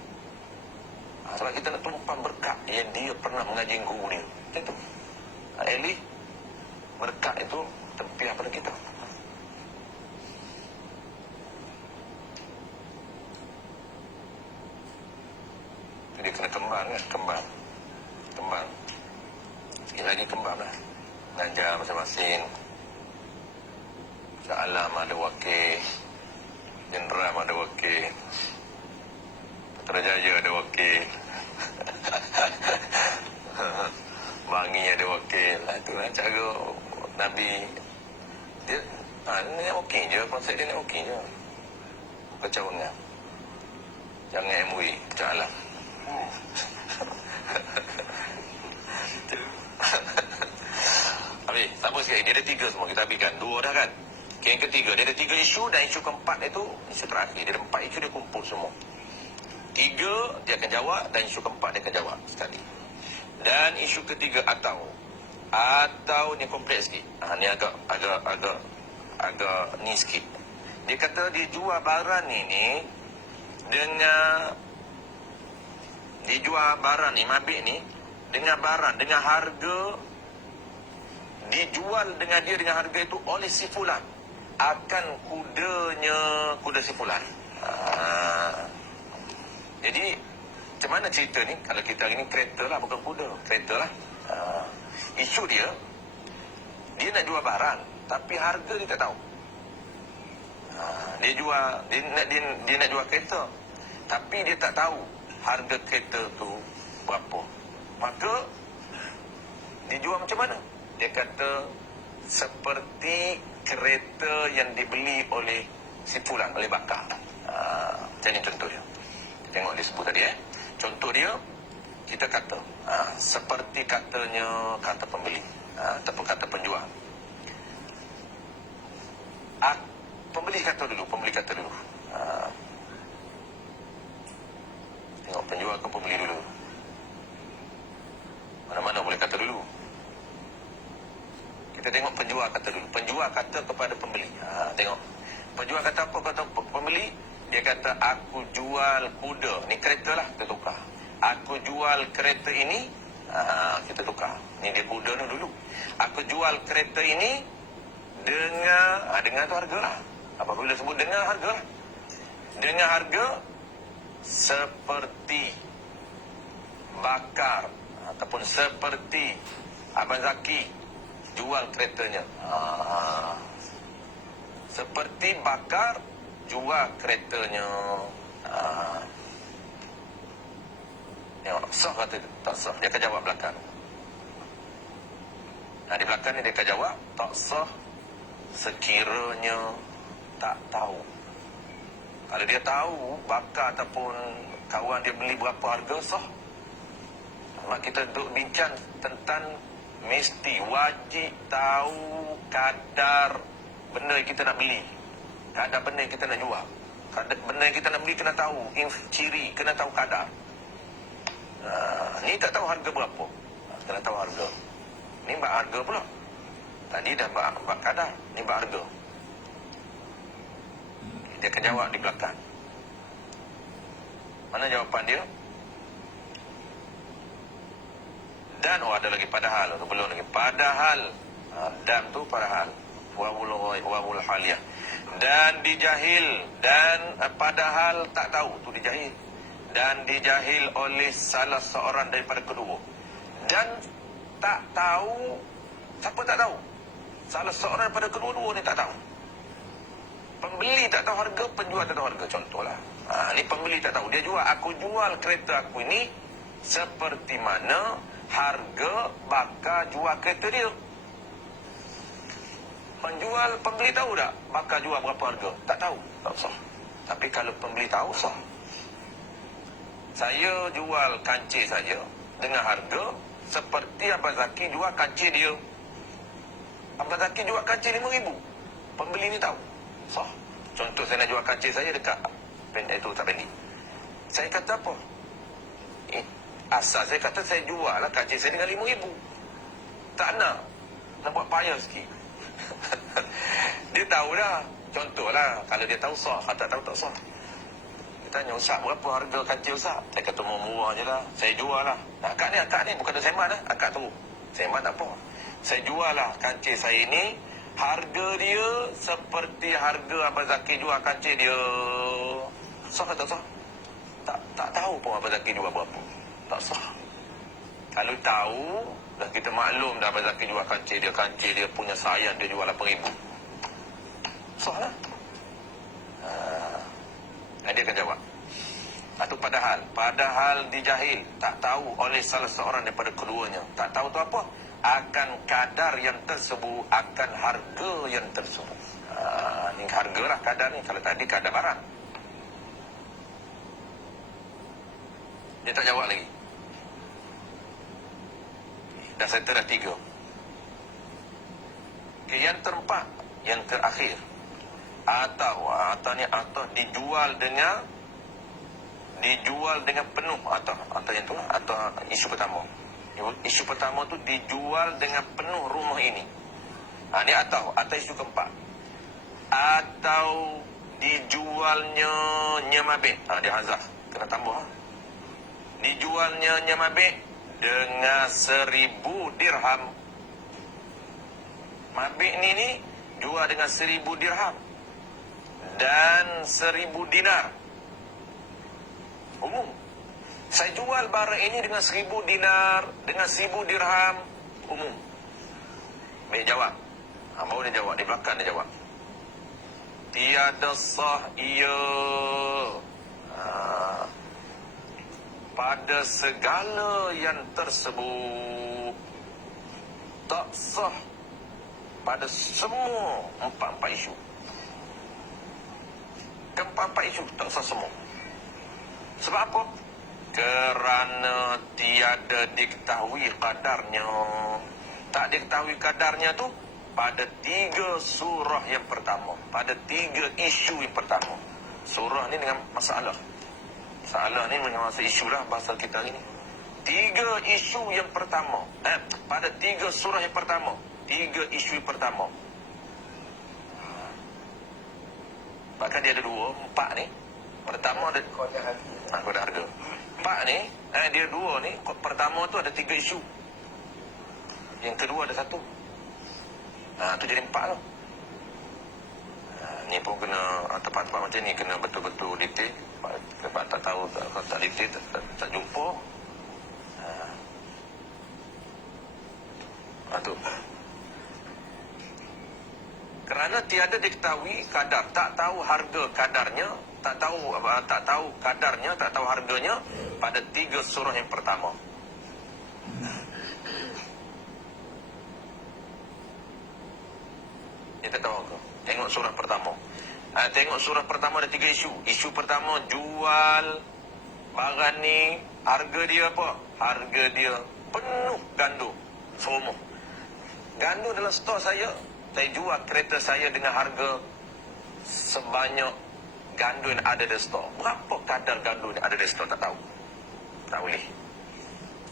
Sebab kita nak tumpang berkat yang dia pernah mengaji guru dia. Macam tu. Eli, berkat itu tempiah pada kita. Dia kena kembang kan? Kembang. Sikit lagi kembang lah. Ngajar masing-masing. Shah Alam ada wakil. Jenderal ada wakil. Putrajaya ada wakil. jadi dia networking je, konsep dia networking je. Kacau dengan jangan MOE kacau alam. Habis, sama sekali dia ada 3 semua, kita habiskan 2 dah kan. Okay, yang ketiga, dia ada 3 isu, dan isu keempat itu isu terakhir. Dia ada 4 isu, dia kumpul semua. 3 dia akan jawab, dan isu keempat dia akan jawab sekali. Dan isu ketiga atau ni kompleks sikit. Ni agak ni sikit. Dia kata dia jual barang ni dengan dia jual barang ni, mabik ni dengan barang, dengan harga, dijual dengan dia dengan harga itu oleh si fulan akan kuda si fulan. Jadi macam mana cerita ni? Kalau kita hari ni kereta lah, bukan kuda, kereta lah. Isu dia nak jual barang, tapi harga dia tak tahu. Dia nak jual kereta, tapi dia tak tahu harga kereta tu berapa. Maka dia jual macam mana? Dia kata seperti kereta yang dibeli oleh si fulan, oleh bakar. Macam ni contoh dia. Tengok dia sebut tadi Contoh dia, kita kata seperti kata pembeli ataupun kata penjual. Pembeli kata dulu. Tengok penjual ke pembeli dulu. Mana-mana boleh kata dulu. Kita tengok penjual kata dulu. Penjual kata kepada pembeli. Tengok. Penjual kata apa? Kata pembeli. Dia kata, aku jual kuda. Ni kereta lah, kita tukar. Aku jual kereta ini. Kita tukar. Ni dia kuda ni dulu. Aku jual kereta ini dengan tu harga lah. Apabila sebut dengan harga lah. Dengan harga seperti bakar ataupun seperti Abang Zaki jual keretanya. Seperti bakar jual keretanya. Tengok, sah kata dia. Tak sah. Dia akan jawab belakang. Di belakang ni dia akan jawab, tak sah sekiranya tak tahu. Kalau dia tahu bakar ataupun kawan dia beli berapa harga, sah. Mak kita duduk bincang tentang mesti wajib tahu kadar benda yang kita nak beli, kadar benda yang kita nak jual. Kadar benda yang kita nak beli kena tahu ciri, kena tahu kadar. Ni tak tahu harga berapa, kena tahu harga. Ni bak harga pula. Tadi dah bak kadar, ni bak harga. Dia akan jawab di belakang. Mana jawapan dia? Dan ada lagi padahal, belum lagi. Padahal, dan tu padahal. Wawul haliyah. Dan dijahil, dan padahal tak tahu, tu dijahil. Dan dijahil oleh salah seorang daripada kedua. Dan tak tahu, siapa tak tahu? Salah seorang daripada kedua-dua ni tak tahu. Pembeli tak tahu harga, penjual tak tahu harga. Contohlah, ni pembeli tak tahu. Dia jual, aku jual kereta aku ini seperti mana harga bakar jual kereta dia. Pembeli tahu tak bakar jual berapa harga? Tak tahu, tak usah. Tapi kalau pembeli tahu, sah. Saya jual kancil saja dengan harga seperti Abang Zaki jual kancil dia. Abang Zaki jual kancil RM5,000. Pembeli ni tahu, sah. Contoh, saya nak jual kancil saya dekat itu tak pendek. Saya kata apa? Asal saya kata saya jual lah kancil saya dengan RM5,000. Tak nak buat payah sikit. Dia tahu dah. Contohlah, kalau dia tahu sah, kalau tak tahu tak sah. Dia tanya, Ustaz berapa harga kancil Ustaz? Saya kata murah je lah, saya jual lah. Akak ni bukan ada seman lah. Akak tu seman tak apa. Saya jual lah kancil saya ni, harga dia seperti harga Abang Zaki jual kancil dia. Sah tak sah? Tak tahu pun Abang Zaki jual berapa. Tak sah. Kalau tahu, dah kita maklum dah Abang Zaki jual kancil dia punya sayang, dia jual RM8,000. Sah lah. Dia akan jawab. Atau padahal dijahil, tak tahu oleh salah seorang daripada keduanya. Tak tahu tu apa? akan kadar yang tersebut, akan harga yang tersebut. Ini harga lah kadar ni. Kalau tadi kadar barang. Dia tak jawab lagi. Dah settle dah 3. Okay, yang keempat, yang terakhir. Atau dijual dengan penuh. Atau yang tu lah. Atau isu pertama. Isu pertama tu dijual dengan penuh rumah ini. Ni atau isu keempat. Atau dijualnya nyamabek. Dia hazah. Kena tambah. Dijualnya nyamabek dengan 1,000 dirham. Mabek ni jual dengan 1,000 dirham dan 1,000 dinar. Umum. Saya jual barang ini dengan 1,000 dinar, dengan 1,000 dirham. Umum. Baik, jawab. Baru dia jawab. Di belakang dia jawab. Tiada sah ia pada segala yang tersebut. Tak sah pada semua empat-empat isu. Keempat-empat isu tak sah semua. Sebab apa? Kerana tiada diketahui kadarnya. Tak diketahui kadarnya tu pada 3 surah yang pertama. Pada 3 isu yang pertama. Surah ni dengan masalah. Masalah ni dengan masa isu lah bahasa kita hari ni. 3 isu yang pertama. Pada 3 surah yang pertama. 3 isu yang pertama. Bahkan dia ada 2, 4 ni. Pertama ada koda harga. 4 ni, dia 2 ni. Pertama tu ada 3 isu. Yang kedua ada 1. Tu jadi 4 lah. Ni pun kena tepat-tepat macam ni. Kena betul-betul detail. Sebab tak tahu, kalau tak detail, tak jumpa. Tu. Kerana tiada diketahui kadar, tak tahu harga kadarnya, tak tahu kadarnya, tak tahu harganya pada 3 surah yang pertama. Kita tahu ke? Tengok surah pertama. Tengok surah pertama ada 3 isu. Isu pertama, jual barang ni, harga dia apa? Harga dia penuh gandu. Semua. Gandu dalam stor saya jual kereta saya dengan harga sebanyak gandu yang ada di stor. Berapa kadar gandu yang ada di stor tak tahu. Tak boleh.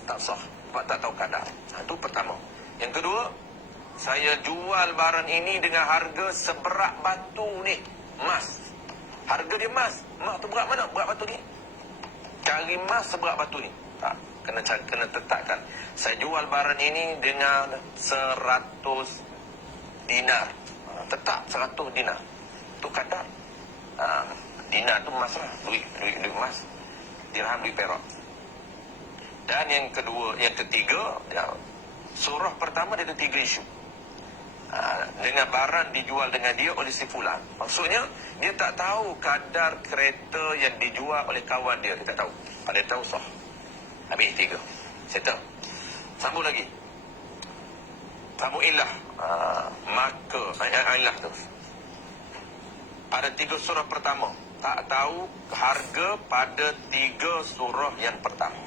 Tak sah. Sebab tak tahu kadar. Itu pertama. Yang kedua, saya jual barang ini dengan harga seberat batu ni. Emas. Harga dia emas. Emas tu berat mana? Berat batu ni. Cari emas seberat batu ni. Tak. Kena tetapkan. Saya jual barang ini dengan 100 dinar. Tetap 100 dinar. Itu kadar. Dinar tu emas lah. Duit emas. Dirham, duit perak. Dan yang ketiga, surah pertama dia ada 3 isu. Dengan barang dijual dengan dia oleh si fulan. Maksudnya, dia tak tahu kadar kereta yang dijual oleh kawan dia. Dia tak tahu. Pada dia tahu sah. Habis 3. Settle. Sambung lagi. Sambung ilah. Maka ilah tu. Pada 3 surah pertama. Tak tahu harga pada 3 surah yang pertama.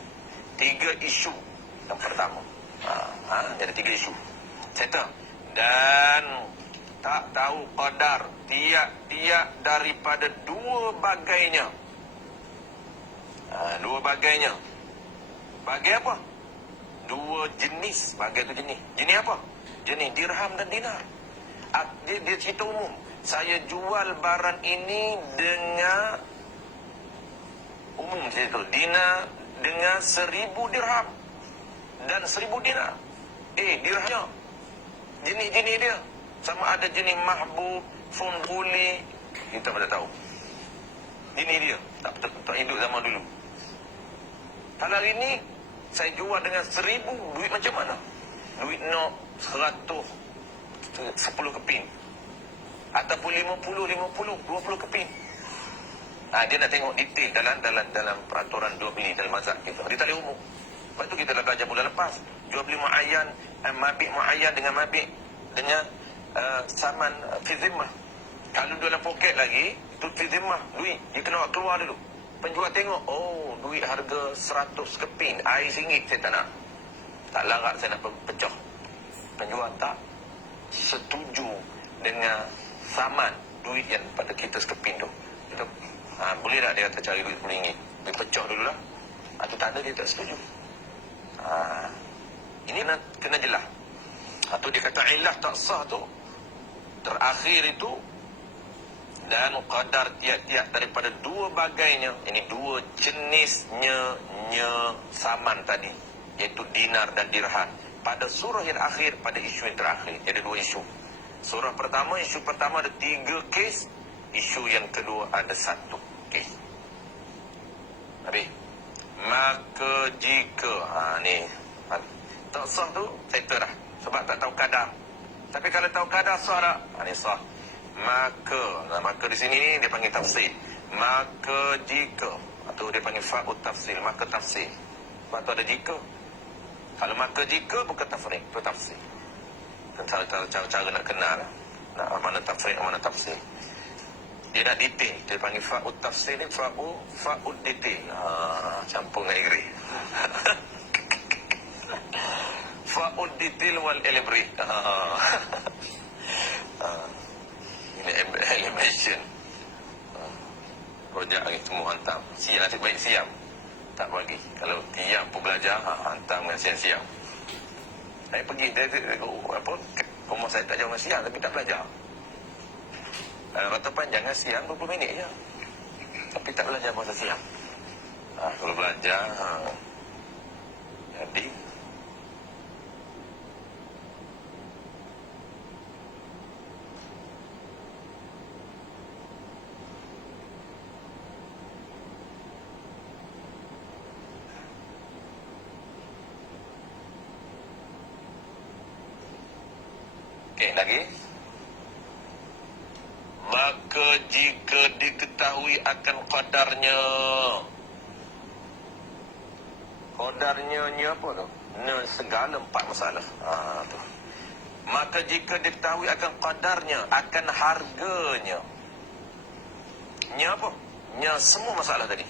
3 isu yang pertama. Jadi 3 isu. Settle. Dan tak tahu qadar tiap-tiap daripada 2 bagainya. 2 bagainya. Bagai apa? 2 jenis. Bagai tu jenis. Jenis apa? Jenis dirham dan dinar. Dia cerita umum. Saya jual barang ini dengan umum cerita. Dinar dengan 1,000 dirham dan 1,000 dinar. Dirhamnya. Jenis-jenis dia. Sama ada jenis mahbub, funbuli. Kita pada tahu. Jenis dia. Tak hidup zaman dulu. Kalau hari ini, saya jual dengan 1,000, duit macam mana? Duit nok 100, 10 keping. Ataupun 50, 20 keping. Dia nak tengok detail dalam peraturan jual beli dalam mazhab kita. Dia tak boleh umum. Lepas tu kita dah belajar bulan lepas. Jual beli muayyan, mabik muayyan dengan mabik dengan saman fi zimmah. Kalau dalam poket lagi, tu fi zimmah, duit. Dia kena keluar dulu. Penjual tengok, oh, duit harga 100 keping, air RM1 saya tak nak. Tak larat saya nak pecah. Penjual tak setuju dengan saman duit yang pada kita sekeping tu. Kita, boleh tak dia kata cari duit RM10? Dia pecah dulu lah. Itu tak ada, dia tak setuju. Ini kena jelas. Atau dia kata ilah tak sah tu terakhir itu, dan qadar tiap-tiap daripada dua bagainya, ini dua jenisnya saman tadi, iaitu dinar dan dirham, pada surah yang akhir, pada isu yang terakhir. Ada dua isu. Surah pertama, isu pertama ada 3 kes, isu yang kedua ada 1 kes. Habis. Maka jika ni tak sah tu settle dah, sebab tak tahu kadar. Tapi kalau tahu kadar sah tak? Ni sah. Maka di sini ni dia panggil tafsir. Maka jika, atau dia panggil fa'ut tafsir, maka tafsir. Sebab tu ada jika. Kalau maka jika bukan tafsir, itu tafsir. Dan cara nak kenal nak mana tafsir, mana tafsir. Dia nak detail, dia panggil fa'ut tafsir ni, fa'ut detail. Campur dengan igri. Fa'ud detail wal elaborate. Ini animation. Projek lagi semua hantam. Siap, nasib baik siap. Tak bagi. Kalau tiap pun belajar, hantam dengan siang-siang. Saya pergi, rumah saya tak jauh dengan siang, tapi tak belajar. Rata panjang dengan siang 20 minit je. Tapi tak belajar masa siang. Kalau belajar, jadi lagi. Maka jika diketahui akan qadarnya apa tu? Segala 4 masalah. Tu. Maka jika diketahui akan qadarnya, akan harganya. Apa? Semua masalah tadi.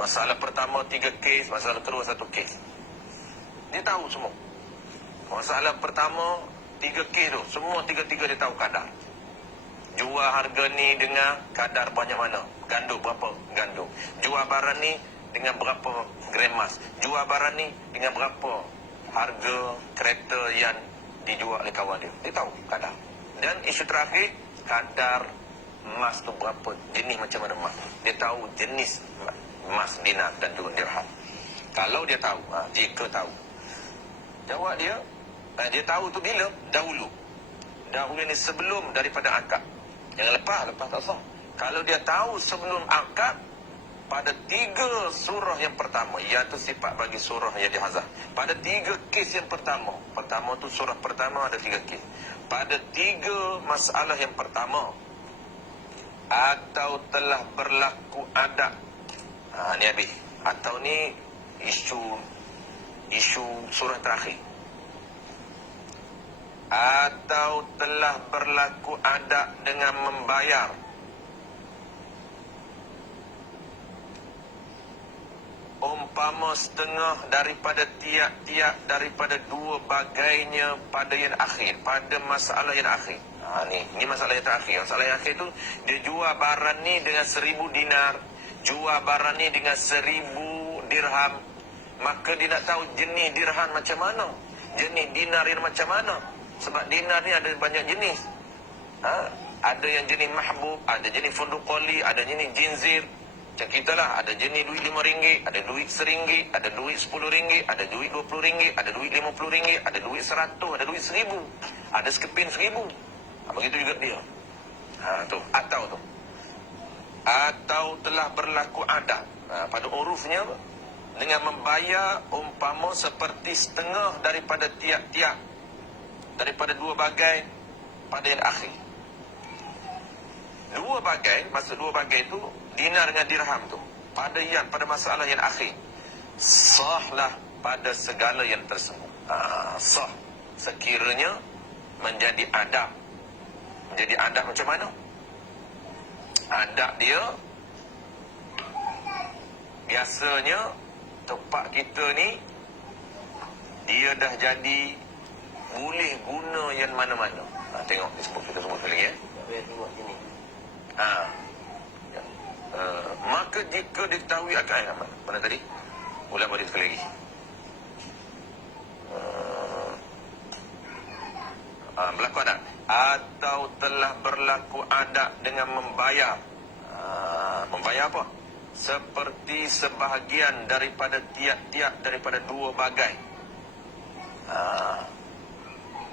Masalah pertama 3 kes, masalah kedua 1 kes. Dia tahu semua. Masalah pertama 3 kes tu, semua 3-3 dia tahu kadar. Jual harga ni dengan kadar banyak mana, gandum berapa gandum. Jual barang ni dengan berapa gram emas. Jual barang ni dengan berapa harga kereta yang dijual oleh kawan dia. Dia tahu kadar. Dan isu terakhir, kadar emas tu berapa, jenis macam mana emas. Dia tahu jenis emas, dinar dan juga dirham. Kalau dia tahu, jika tahu. Jawab dia, dia tahu tu bila? Dahulu ni sebelum daripada akad. Jangan lepas tak sah. Kalau dia tahu sebelum akad, pada 3 surah yang pertama, iaitu sifat bagi surah yang dihazaf. Pada 3 kes yang pertama tu surah pertama ada 3 kes. Pada 3 masalah yang pertama, atau telah berlaku adat. Ni habis. Atau ni isu surah terakhir. Atau telah berlaku adat dengan membayar umpama setengah daripada tiap-tiap daripada 2 bagainya pada yang akhir, pada masalah yang akhir. Ni masalah yang terakhir. Masalah yang akhir tu, dia jual barang ni dengan 1000 dinar, jual barang ni dengan 1000 dirham. Maka dia nak tahu jenis dirham macam mana, jenis dinar yang macam mana. Sebab dinar ni ada banyak jenis. Ada yang jenis mahbub, ada jenis funduqali, ada jenis jinzir. Macam kita lah, ada jenis duit RM5, ada duit RM1, ada duit RM10, ada duit RM20, ada duit RM50, ada duit RM100, ada duit RM1000, ada sekeping RM1000. Begitu juga dia. Tu, atau tu. Atau telah berlaku adat. Pada urufnya, dengan membayar umpama seperti setengah daripada tiap-tiap, daripada 2 bagai pada yang akhir. 2 bagai, maksud 2 bagai itu dinar dengan dirham tu. Pada masalah yang akhir. Sahlah pada segala yang tersebut. Sah sekiranya menjadi adab. Menjadi adab macam mana? Adab dia biasanya tempat kita ni dia dah jadi boleh guna yang mana-mana. Tengok kita sebut lagi ya. Maka jika diketahui akan mana tadi? Ulang balik sekali lagi. Berlaku adat atau telah berlaku adat dengan membayar. Membayar apa? Seperti sebahagian daripada tiap-tiap daripada dua bagai.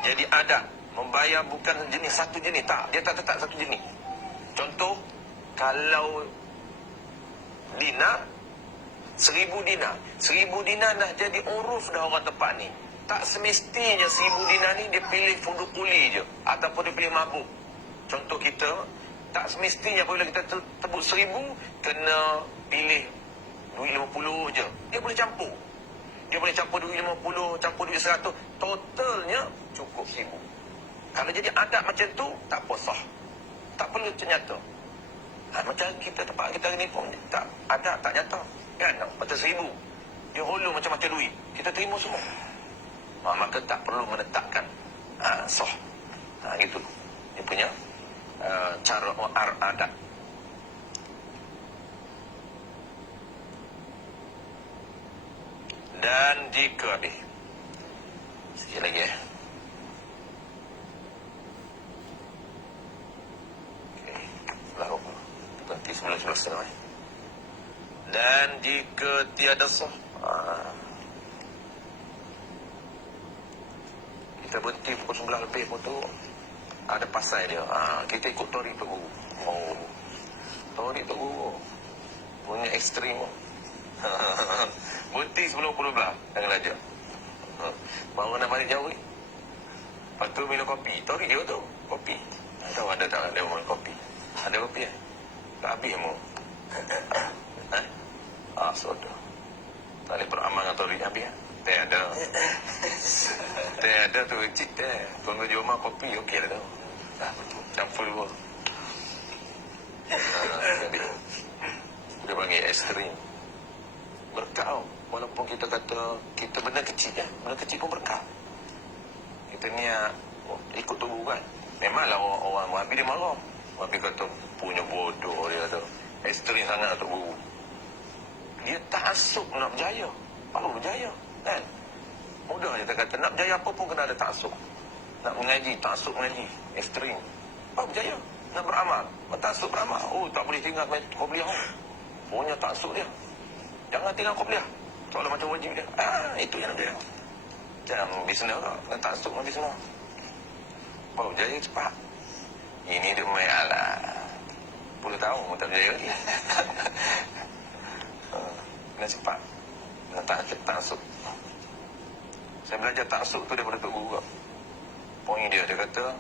Jadi adat membayar bukan jenis satu jenis, tak, dia tak tetap satu jenis. Contoh, kalau dinar 1,000 dinar, 1,000 dinar dah jadi uruf dah orang tempat ni. Tak semestinya 1,000 dinar ni dia pilih funduk kuli je ataupun dia pilih mabuk. Contoh kita, tak semestinya apabila kita tebuk 1,000 kena pilih duit 50 je. Dia boleh campur. Dia boleh campur duit 50, campur duit 100. Totalnya cukup 1,000. Kalau jadi adat macam tu, tak apa sah. Tak perlu ternyata. Macam kita tempat kita ni pun tak adat, tak nyata. Kan? Macam 1,000. Dia holong macam-macam duit. Kita terima semua. Maka tak perlu menetapkan sah. Gitu. Dia punya cara adat. Dan jika sikit lagi okay. Berhenti 11:30 Dan jika tiada sah, kita berhenti pukul 9 lebih pun tu ada pasal dia. Kita ikut Tori Tok Guru. Tori Tok Guru punya ekstrim. Berhenti sebelum pukul 12 dengan ajar. Baru nak balik jauh ni. Lepas tu minum kopi. Tori dia tu kopi. Tahu ada tak ada minum kopi? Ada kopi tak habis mu. Soda. Tak boleh beramal dengan Tori habis. Tak ada. Tak ada tu cik teh. Tunggu joma kopi okey lah tu. Campur dulu. Dia panggil ekstrim. Berkah. Walaupun kita kata kita benda kecil je. Benda kecil pun berkah. Kita ni ikut tubuh kan. Memanglah orang Wahabi dia marah. Wahabi kata punya bodoh dia tu. Ekstrim sangat tu guru. Dia ta'asub nak berjaya. Baru berjaya. Kan? Mudah je kita kata. Nak berjaya apa pun kena ada ta'asub. Nak mengaji, ta'asub mengaji. Ekstrim. Baru berjaya. Nak beramal. Ta'asub beramal. Tak boleh tinggal qobliyah. Punya ta'asub dia. Jangan tinggal qobliyah. Soalan macam wajib dia. Itu yang dia. Jangan bisnes lah. Kena ta'asub dengan bisnes. Baru berjaya cepat. Ini dia main alat. 10 tahun pun tak berjaya lagi. Kena cepat. Kena ta'asub. Saya belajar ta'asub tu daripada Tok Guru. Poin dia kata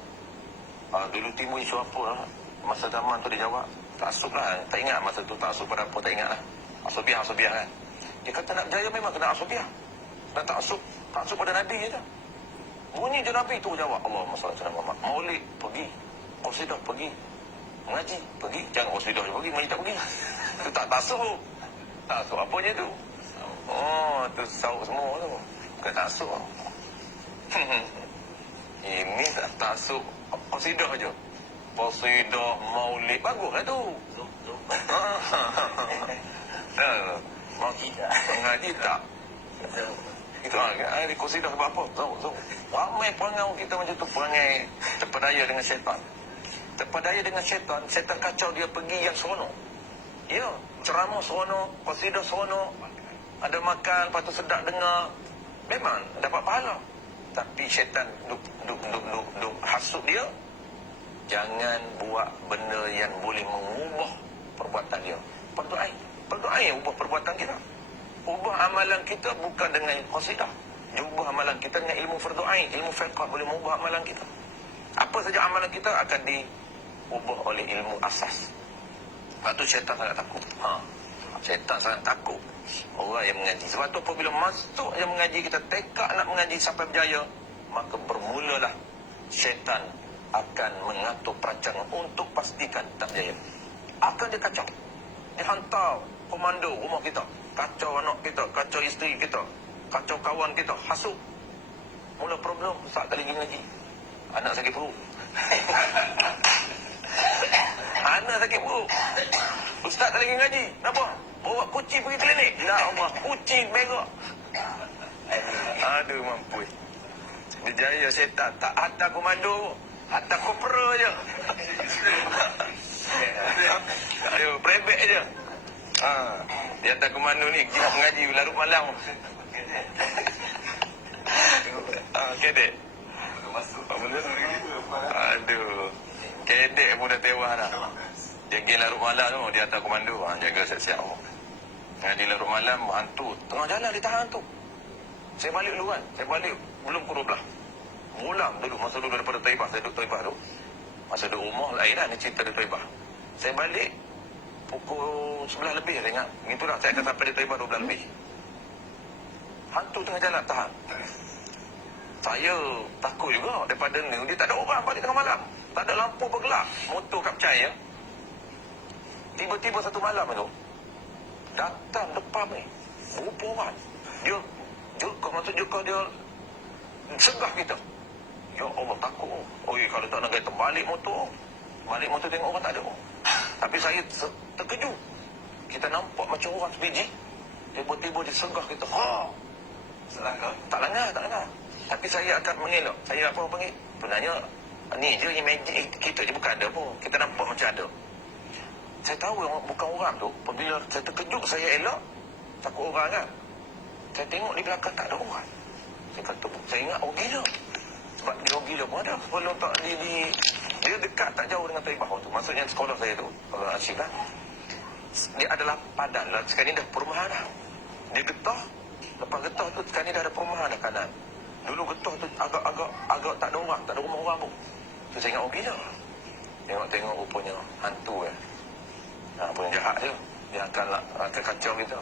dulu timbul isu apa lah. Masa zaman tu dia jawab ta'asub lah. Tak ingat masa tu ta'asub pada apa, tak ingat lah. Asubiah kan. Dia kata nak berjaya memang kena asubiah. Nak ta'asub pada Nabi je dah. Bunyi je Nabi tu jawab Allahumma salli ala Muhammad. Maulid pergi, qasidah pergi, mengaji pergi. Jangan qasidah je pergi, mengaji tak pergi. Itu tak ta'asub. Ta'asub apa je tu? Tu sauk semua tu. Bukan ta'asub. Ini tak ta'asub. Qasidah je. Qasidah maulid bagus lah tu. Mengaji tak. Itu hari qasidah sebab apa? Ramai perangai kita macam tu. Perangai terpedaya dengan syaitan. Terpedaya dengan syaitan. Syaitan kacau dia pergi yang seronok. Ya, ceramah seronok, qasidah seronok, ada makan, lepas tu sedap dengar. Memang dapat pahala. Tapi syaitan duk hasut dia. Jangan buat benda yang boleh mengubah perbuatan dia. Perdoa yang ubah perbuatan kita. Ubah amalan kita bukan dengan qasidah. Dia ubah amalan kita dengan ilmu fardu ain, ilmu fiqh boleh mengubah amalan kita. Apa saja amalan kita akan diubah oleh ilmu asas. Lepas tu syaitan sangat takut. Syaitan sangat takut orang yang mengaji. Sebab tu apabila masuk yang mengaji, kita tekad nak mengaji sampai berjaya, maka bermulalah syaitan akan mengatur perancangan untuk pastikan tak berjaya. Akan dia kacau. Dia hantar komando rumah kita, kacau anak kita, kacau isteri kita, kacau kawan kita, hasut. Mula problem, Ustaz tak lagi ngaji, anak sakit perut. Anak sakit perut, Ustaz tak lagi ngaji. Kenapa? Bawa kucing pergi klinik. Ya Allah, kucing merah. Aduh, mampus. Berjaya syaitan. Tak hantar komando, hantar kopra je. Aduh, prebek je. Dia hantar komando ni, kita mengaji larut malam. Kedek. Aduh, kedek pun dah tewas dah. Dia pergi larut malam tu, dia hantar komando. Jaga siap-siap. Ngaji larut malam, hantu. Tengah jalan dia tahan tu. Saya balik dulu kan. Saya balik belum pukul 12. Mulam dulu, masa dulu daripada Taibah. Saya duduk Taibah tu. Masa duduk rumah lain lah, ni cerita di Taibah. Saya balik pukul 11 lebih saya ingat. Begitulah, saya akan sampai di Taibah 12 lebih. Hantu tengah jalan tahan. Saya takut juga daripada ni. Dia tak ada orang balik tengah malam. Tak ada lampu bergelap. Motor kat percaya. Tiba-tiba satu malam tu, datang depan ni berupa orang. Dia maksud dia segah kita. Ya Allah, takut. Oi, kalau tak nak kata balik motor tengok orang tak ada. Tapi saya terkejut. Kita nampak macam orang sebiji. Tiba-tiba dia segah kita. Selangkah. Tak langgar. Tapi saya akan mengelak. Saya apa panggil? Sebenarnya ni je imagine kita je, bukan ada pun. Kita nampak macam ada. Saya tahu bukan orang tu. Apabila saya terkejut, saya elak. Takut orang kan. Saya tengok di belakang tak ada orang. Saya kata, saya ingat orang gila. Sebab dia orang gila pun ada. Kalau tak dia dekat tak jauh dengan Taibah tu. Maksudnya sekolah saya tu, Asyik lah. Dia adalah padan lah. Sekarang ni dah perumahan dah. Dia getah. Lepas getah tu, sekarang ni dah ada perumahan dah kanan. Dulu getah tu agak tak ada orang. Tak ada rumah orang pun. Tu saya ingat orang gila. Tengok rupanya hantu kan. Punya jahat dia. Dia akan kacau kita.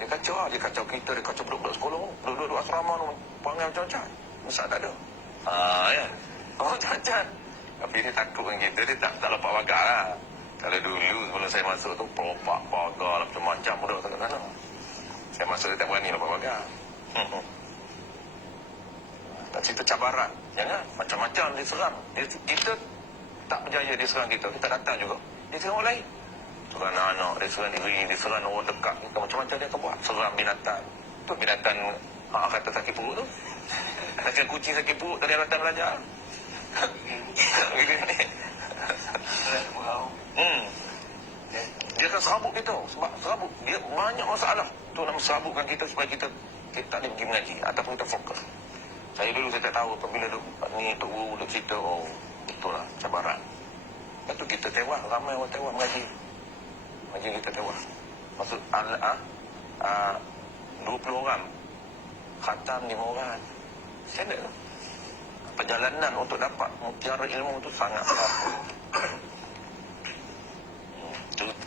Dia kacau kita, dia kacau budak-budak sekolah, budak-budak asrama tu, perangai macam-macam. Besar tak ada. Ya. Macam-macam. Tapi dia takut dengan kita, dia tak lepak pagar lah. Kalau dulu sebelum saya masuk tu, peropak pagar lah, macam-macam budak kat sana. Saya masuk, dia tak berani lepak pagar. Tak cerita cabaran. Jangan, macam-macam dia serang. Kita tak berjaya dia serang kita datang juga. Dia serang orang lain. Serang anak, dia serang diri, dia serang orang dekat kita. Macam-macam dia akan buat. Serang binatang. Tu binatang kata sakit perut tu. Macam kucing sakit perut, tadi datang belajar. Dia akan serabut kita. Sebab serabut, dia banyak masalah. Tu nak serabutkan kita supaya kita tak boleh pergi mengaji. Ataupun kita fokus. Saya dulu saya tak tahu apabila ni Tok Guru duk cerita, betul lah, cabaran. Lepas tu kita tewas, ramai orang tewas mengaji. Mengaji kita tewas. Maksud 20 orang, khatam 5 orang. Saya tak. Perjalanan untuk dapat mutiara ilmu tu sangat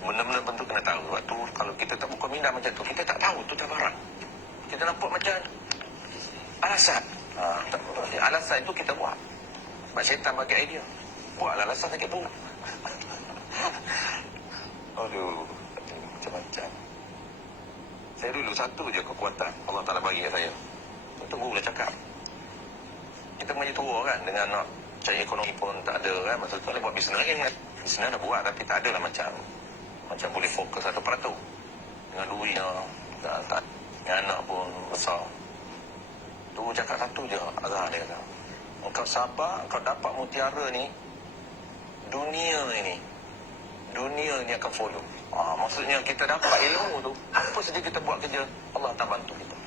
benda-benda bentuk kena tahu. Sebab tu kalau kita tak buka minda macam tu, kita tak tahu tu cabaran. Kita nampak macam alasan. Alasan itu kita buat. Sebab syaitan bagi idea. Buatlah alasan sakit perut. Aduh, macam-macam. Saya dulu satu je kekuatan Allah Ta'ala bagi saya. Itu guru dah cakap. Kita mengaji tua kan, dengan nak cari ekonomi pun tak ada kan. Masa tu boleh buat bisnes lagi kan. Bisnes dah buat tapi tak ada lah macam boleh fokus 1%. Dengan duitnya, tak, dengan anak pun besar. Tu cakap satu je arah dia kata. Engkau sabar, engkau dapat mutiara ni, dunia ni akan follow. Maksudnya kita dapat ilmu tu, apa saja kita buat kerja, Allah akan bantu kita.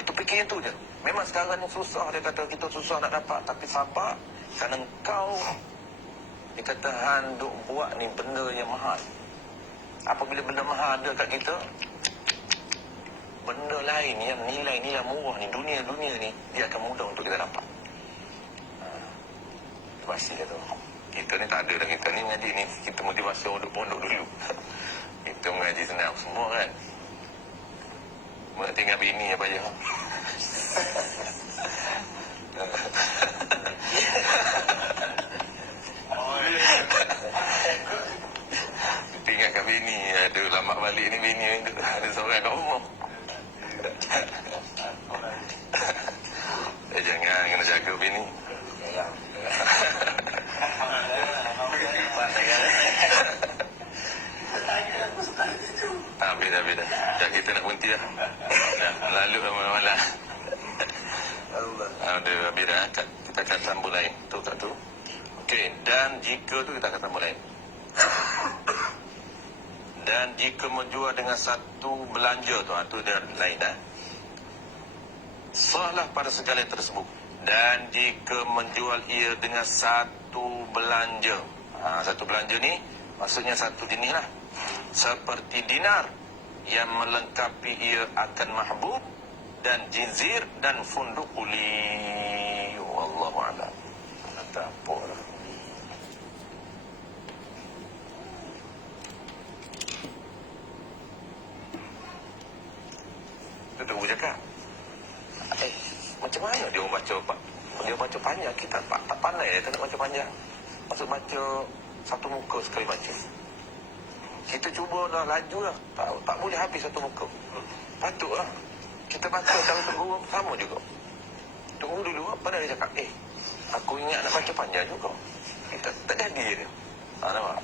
Itu fikir tu je. Memang sekarang ni susah, dia kata kita susah nak dapat, tapi sabar. Kerana engkau, dia kata Han duk buat ni benda yang mahal. Apabila benda mahal ada kat kita, benda lain yang nilai murah ni, dunia ni, dia akan mudah untuk kita dapat. Pasti dia tu. Kita ni tak ada dah. Kita ni ngaji ni, kita motivasi untuk pondok dulu. Kita mengaji senang semua kan. Nak tinggal bini apa je. Tinggal kat bini. Ada lama balik ni bini. Ada seorang kat rumah. Jangan kena jaga bini. Beda. Ya, kita nak berhenti lah. Lalu mana-mana. Ada beda. Kita akan sambung lain. Tu tak tu. Okey. Dan jika tu kita akan sambung lain. Dan jika menjual dengan satu belanja tu dia lain dah. Sahlah pada segala tersebut. Dan jika menjual ia dengan satu belanja. Satu belanja ni maksudnya satu jenis lah. Seperti dinar yang melengkapi ia akan mahbub dan jinzir dan funduk uli. Wallahu a'lam. Tak apa lah. Itu cakap. Macam mana dia baca Pak? Dia baca panjang. Kita tak pandai dia tak nak baca panjang. Maksud baca satu muka sekali baca. Kita cuba dah laju lah. Tak boleh habis satu muka. Patutlah. Kita baca cara tunggu sama juga. Tunggu dulu. Apa dia cakap? Aku ingat nak baca panjang juga. Kita tak jadi dia. Nampak?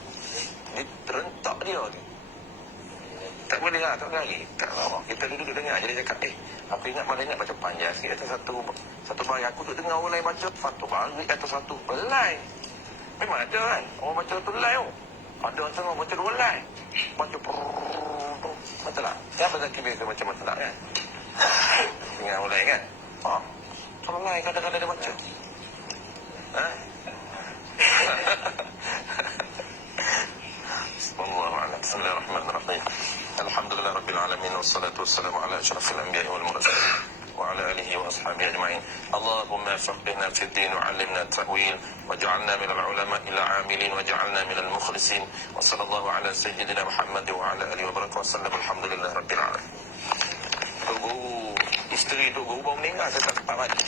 Dia terentak dia ni. Tak boleh lah. Tak boleh lagi. Tak apa. Kita duduk dengar je dia cakap. Aku ingat malah ingat baca panjang sikit. Atas satu baris. Aku duduk dengar orang lain baca. Satu baris atau satu belai. Memang ada kan. Orang baca tu belai tu. Ada orang tengah baca dua belai. Baca macam lah. Siapa Zaki biasa macam lah kan. Dengan orang lain kan. Orang lain kadang-kadang dia baca. Bismillahirrahmanirrahim. Bismillahirrahmanirrahim. Alhamdulillah Rabbil Alamin. Wassalatu wassalamu ala ashrafil anbiya'i wal mursalin wa ala alihi wa ashabihi ajma'in. Allahumma faqihna fid din wa 'allimna at-ta'wil waj'alna minal ulama'il 'amilin waj'alna minal mukhlisin. Wa sallallahu ala sayyidina Muhammad wa ala alihi wa barakatuh. Wasallam alhamdulillah Rabbil Alamin. Tunggu isteri tu baru meninggal saya tak sempat mati.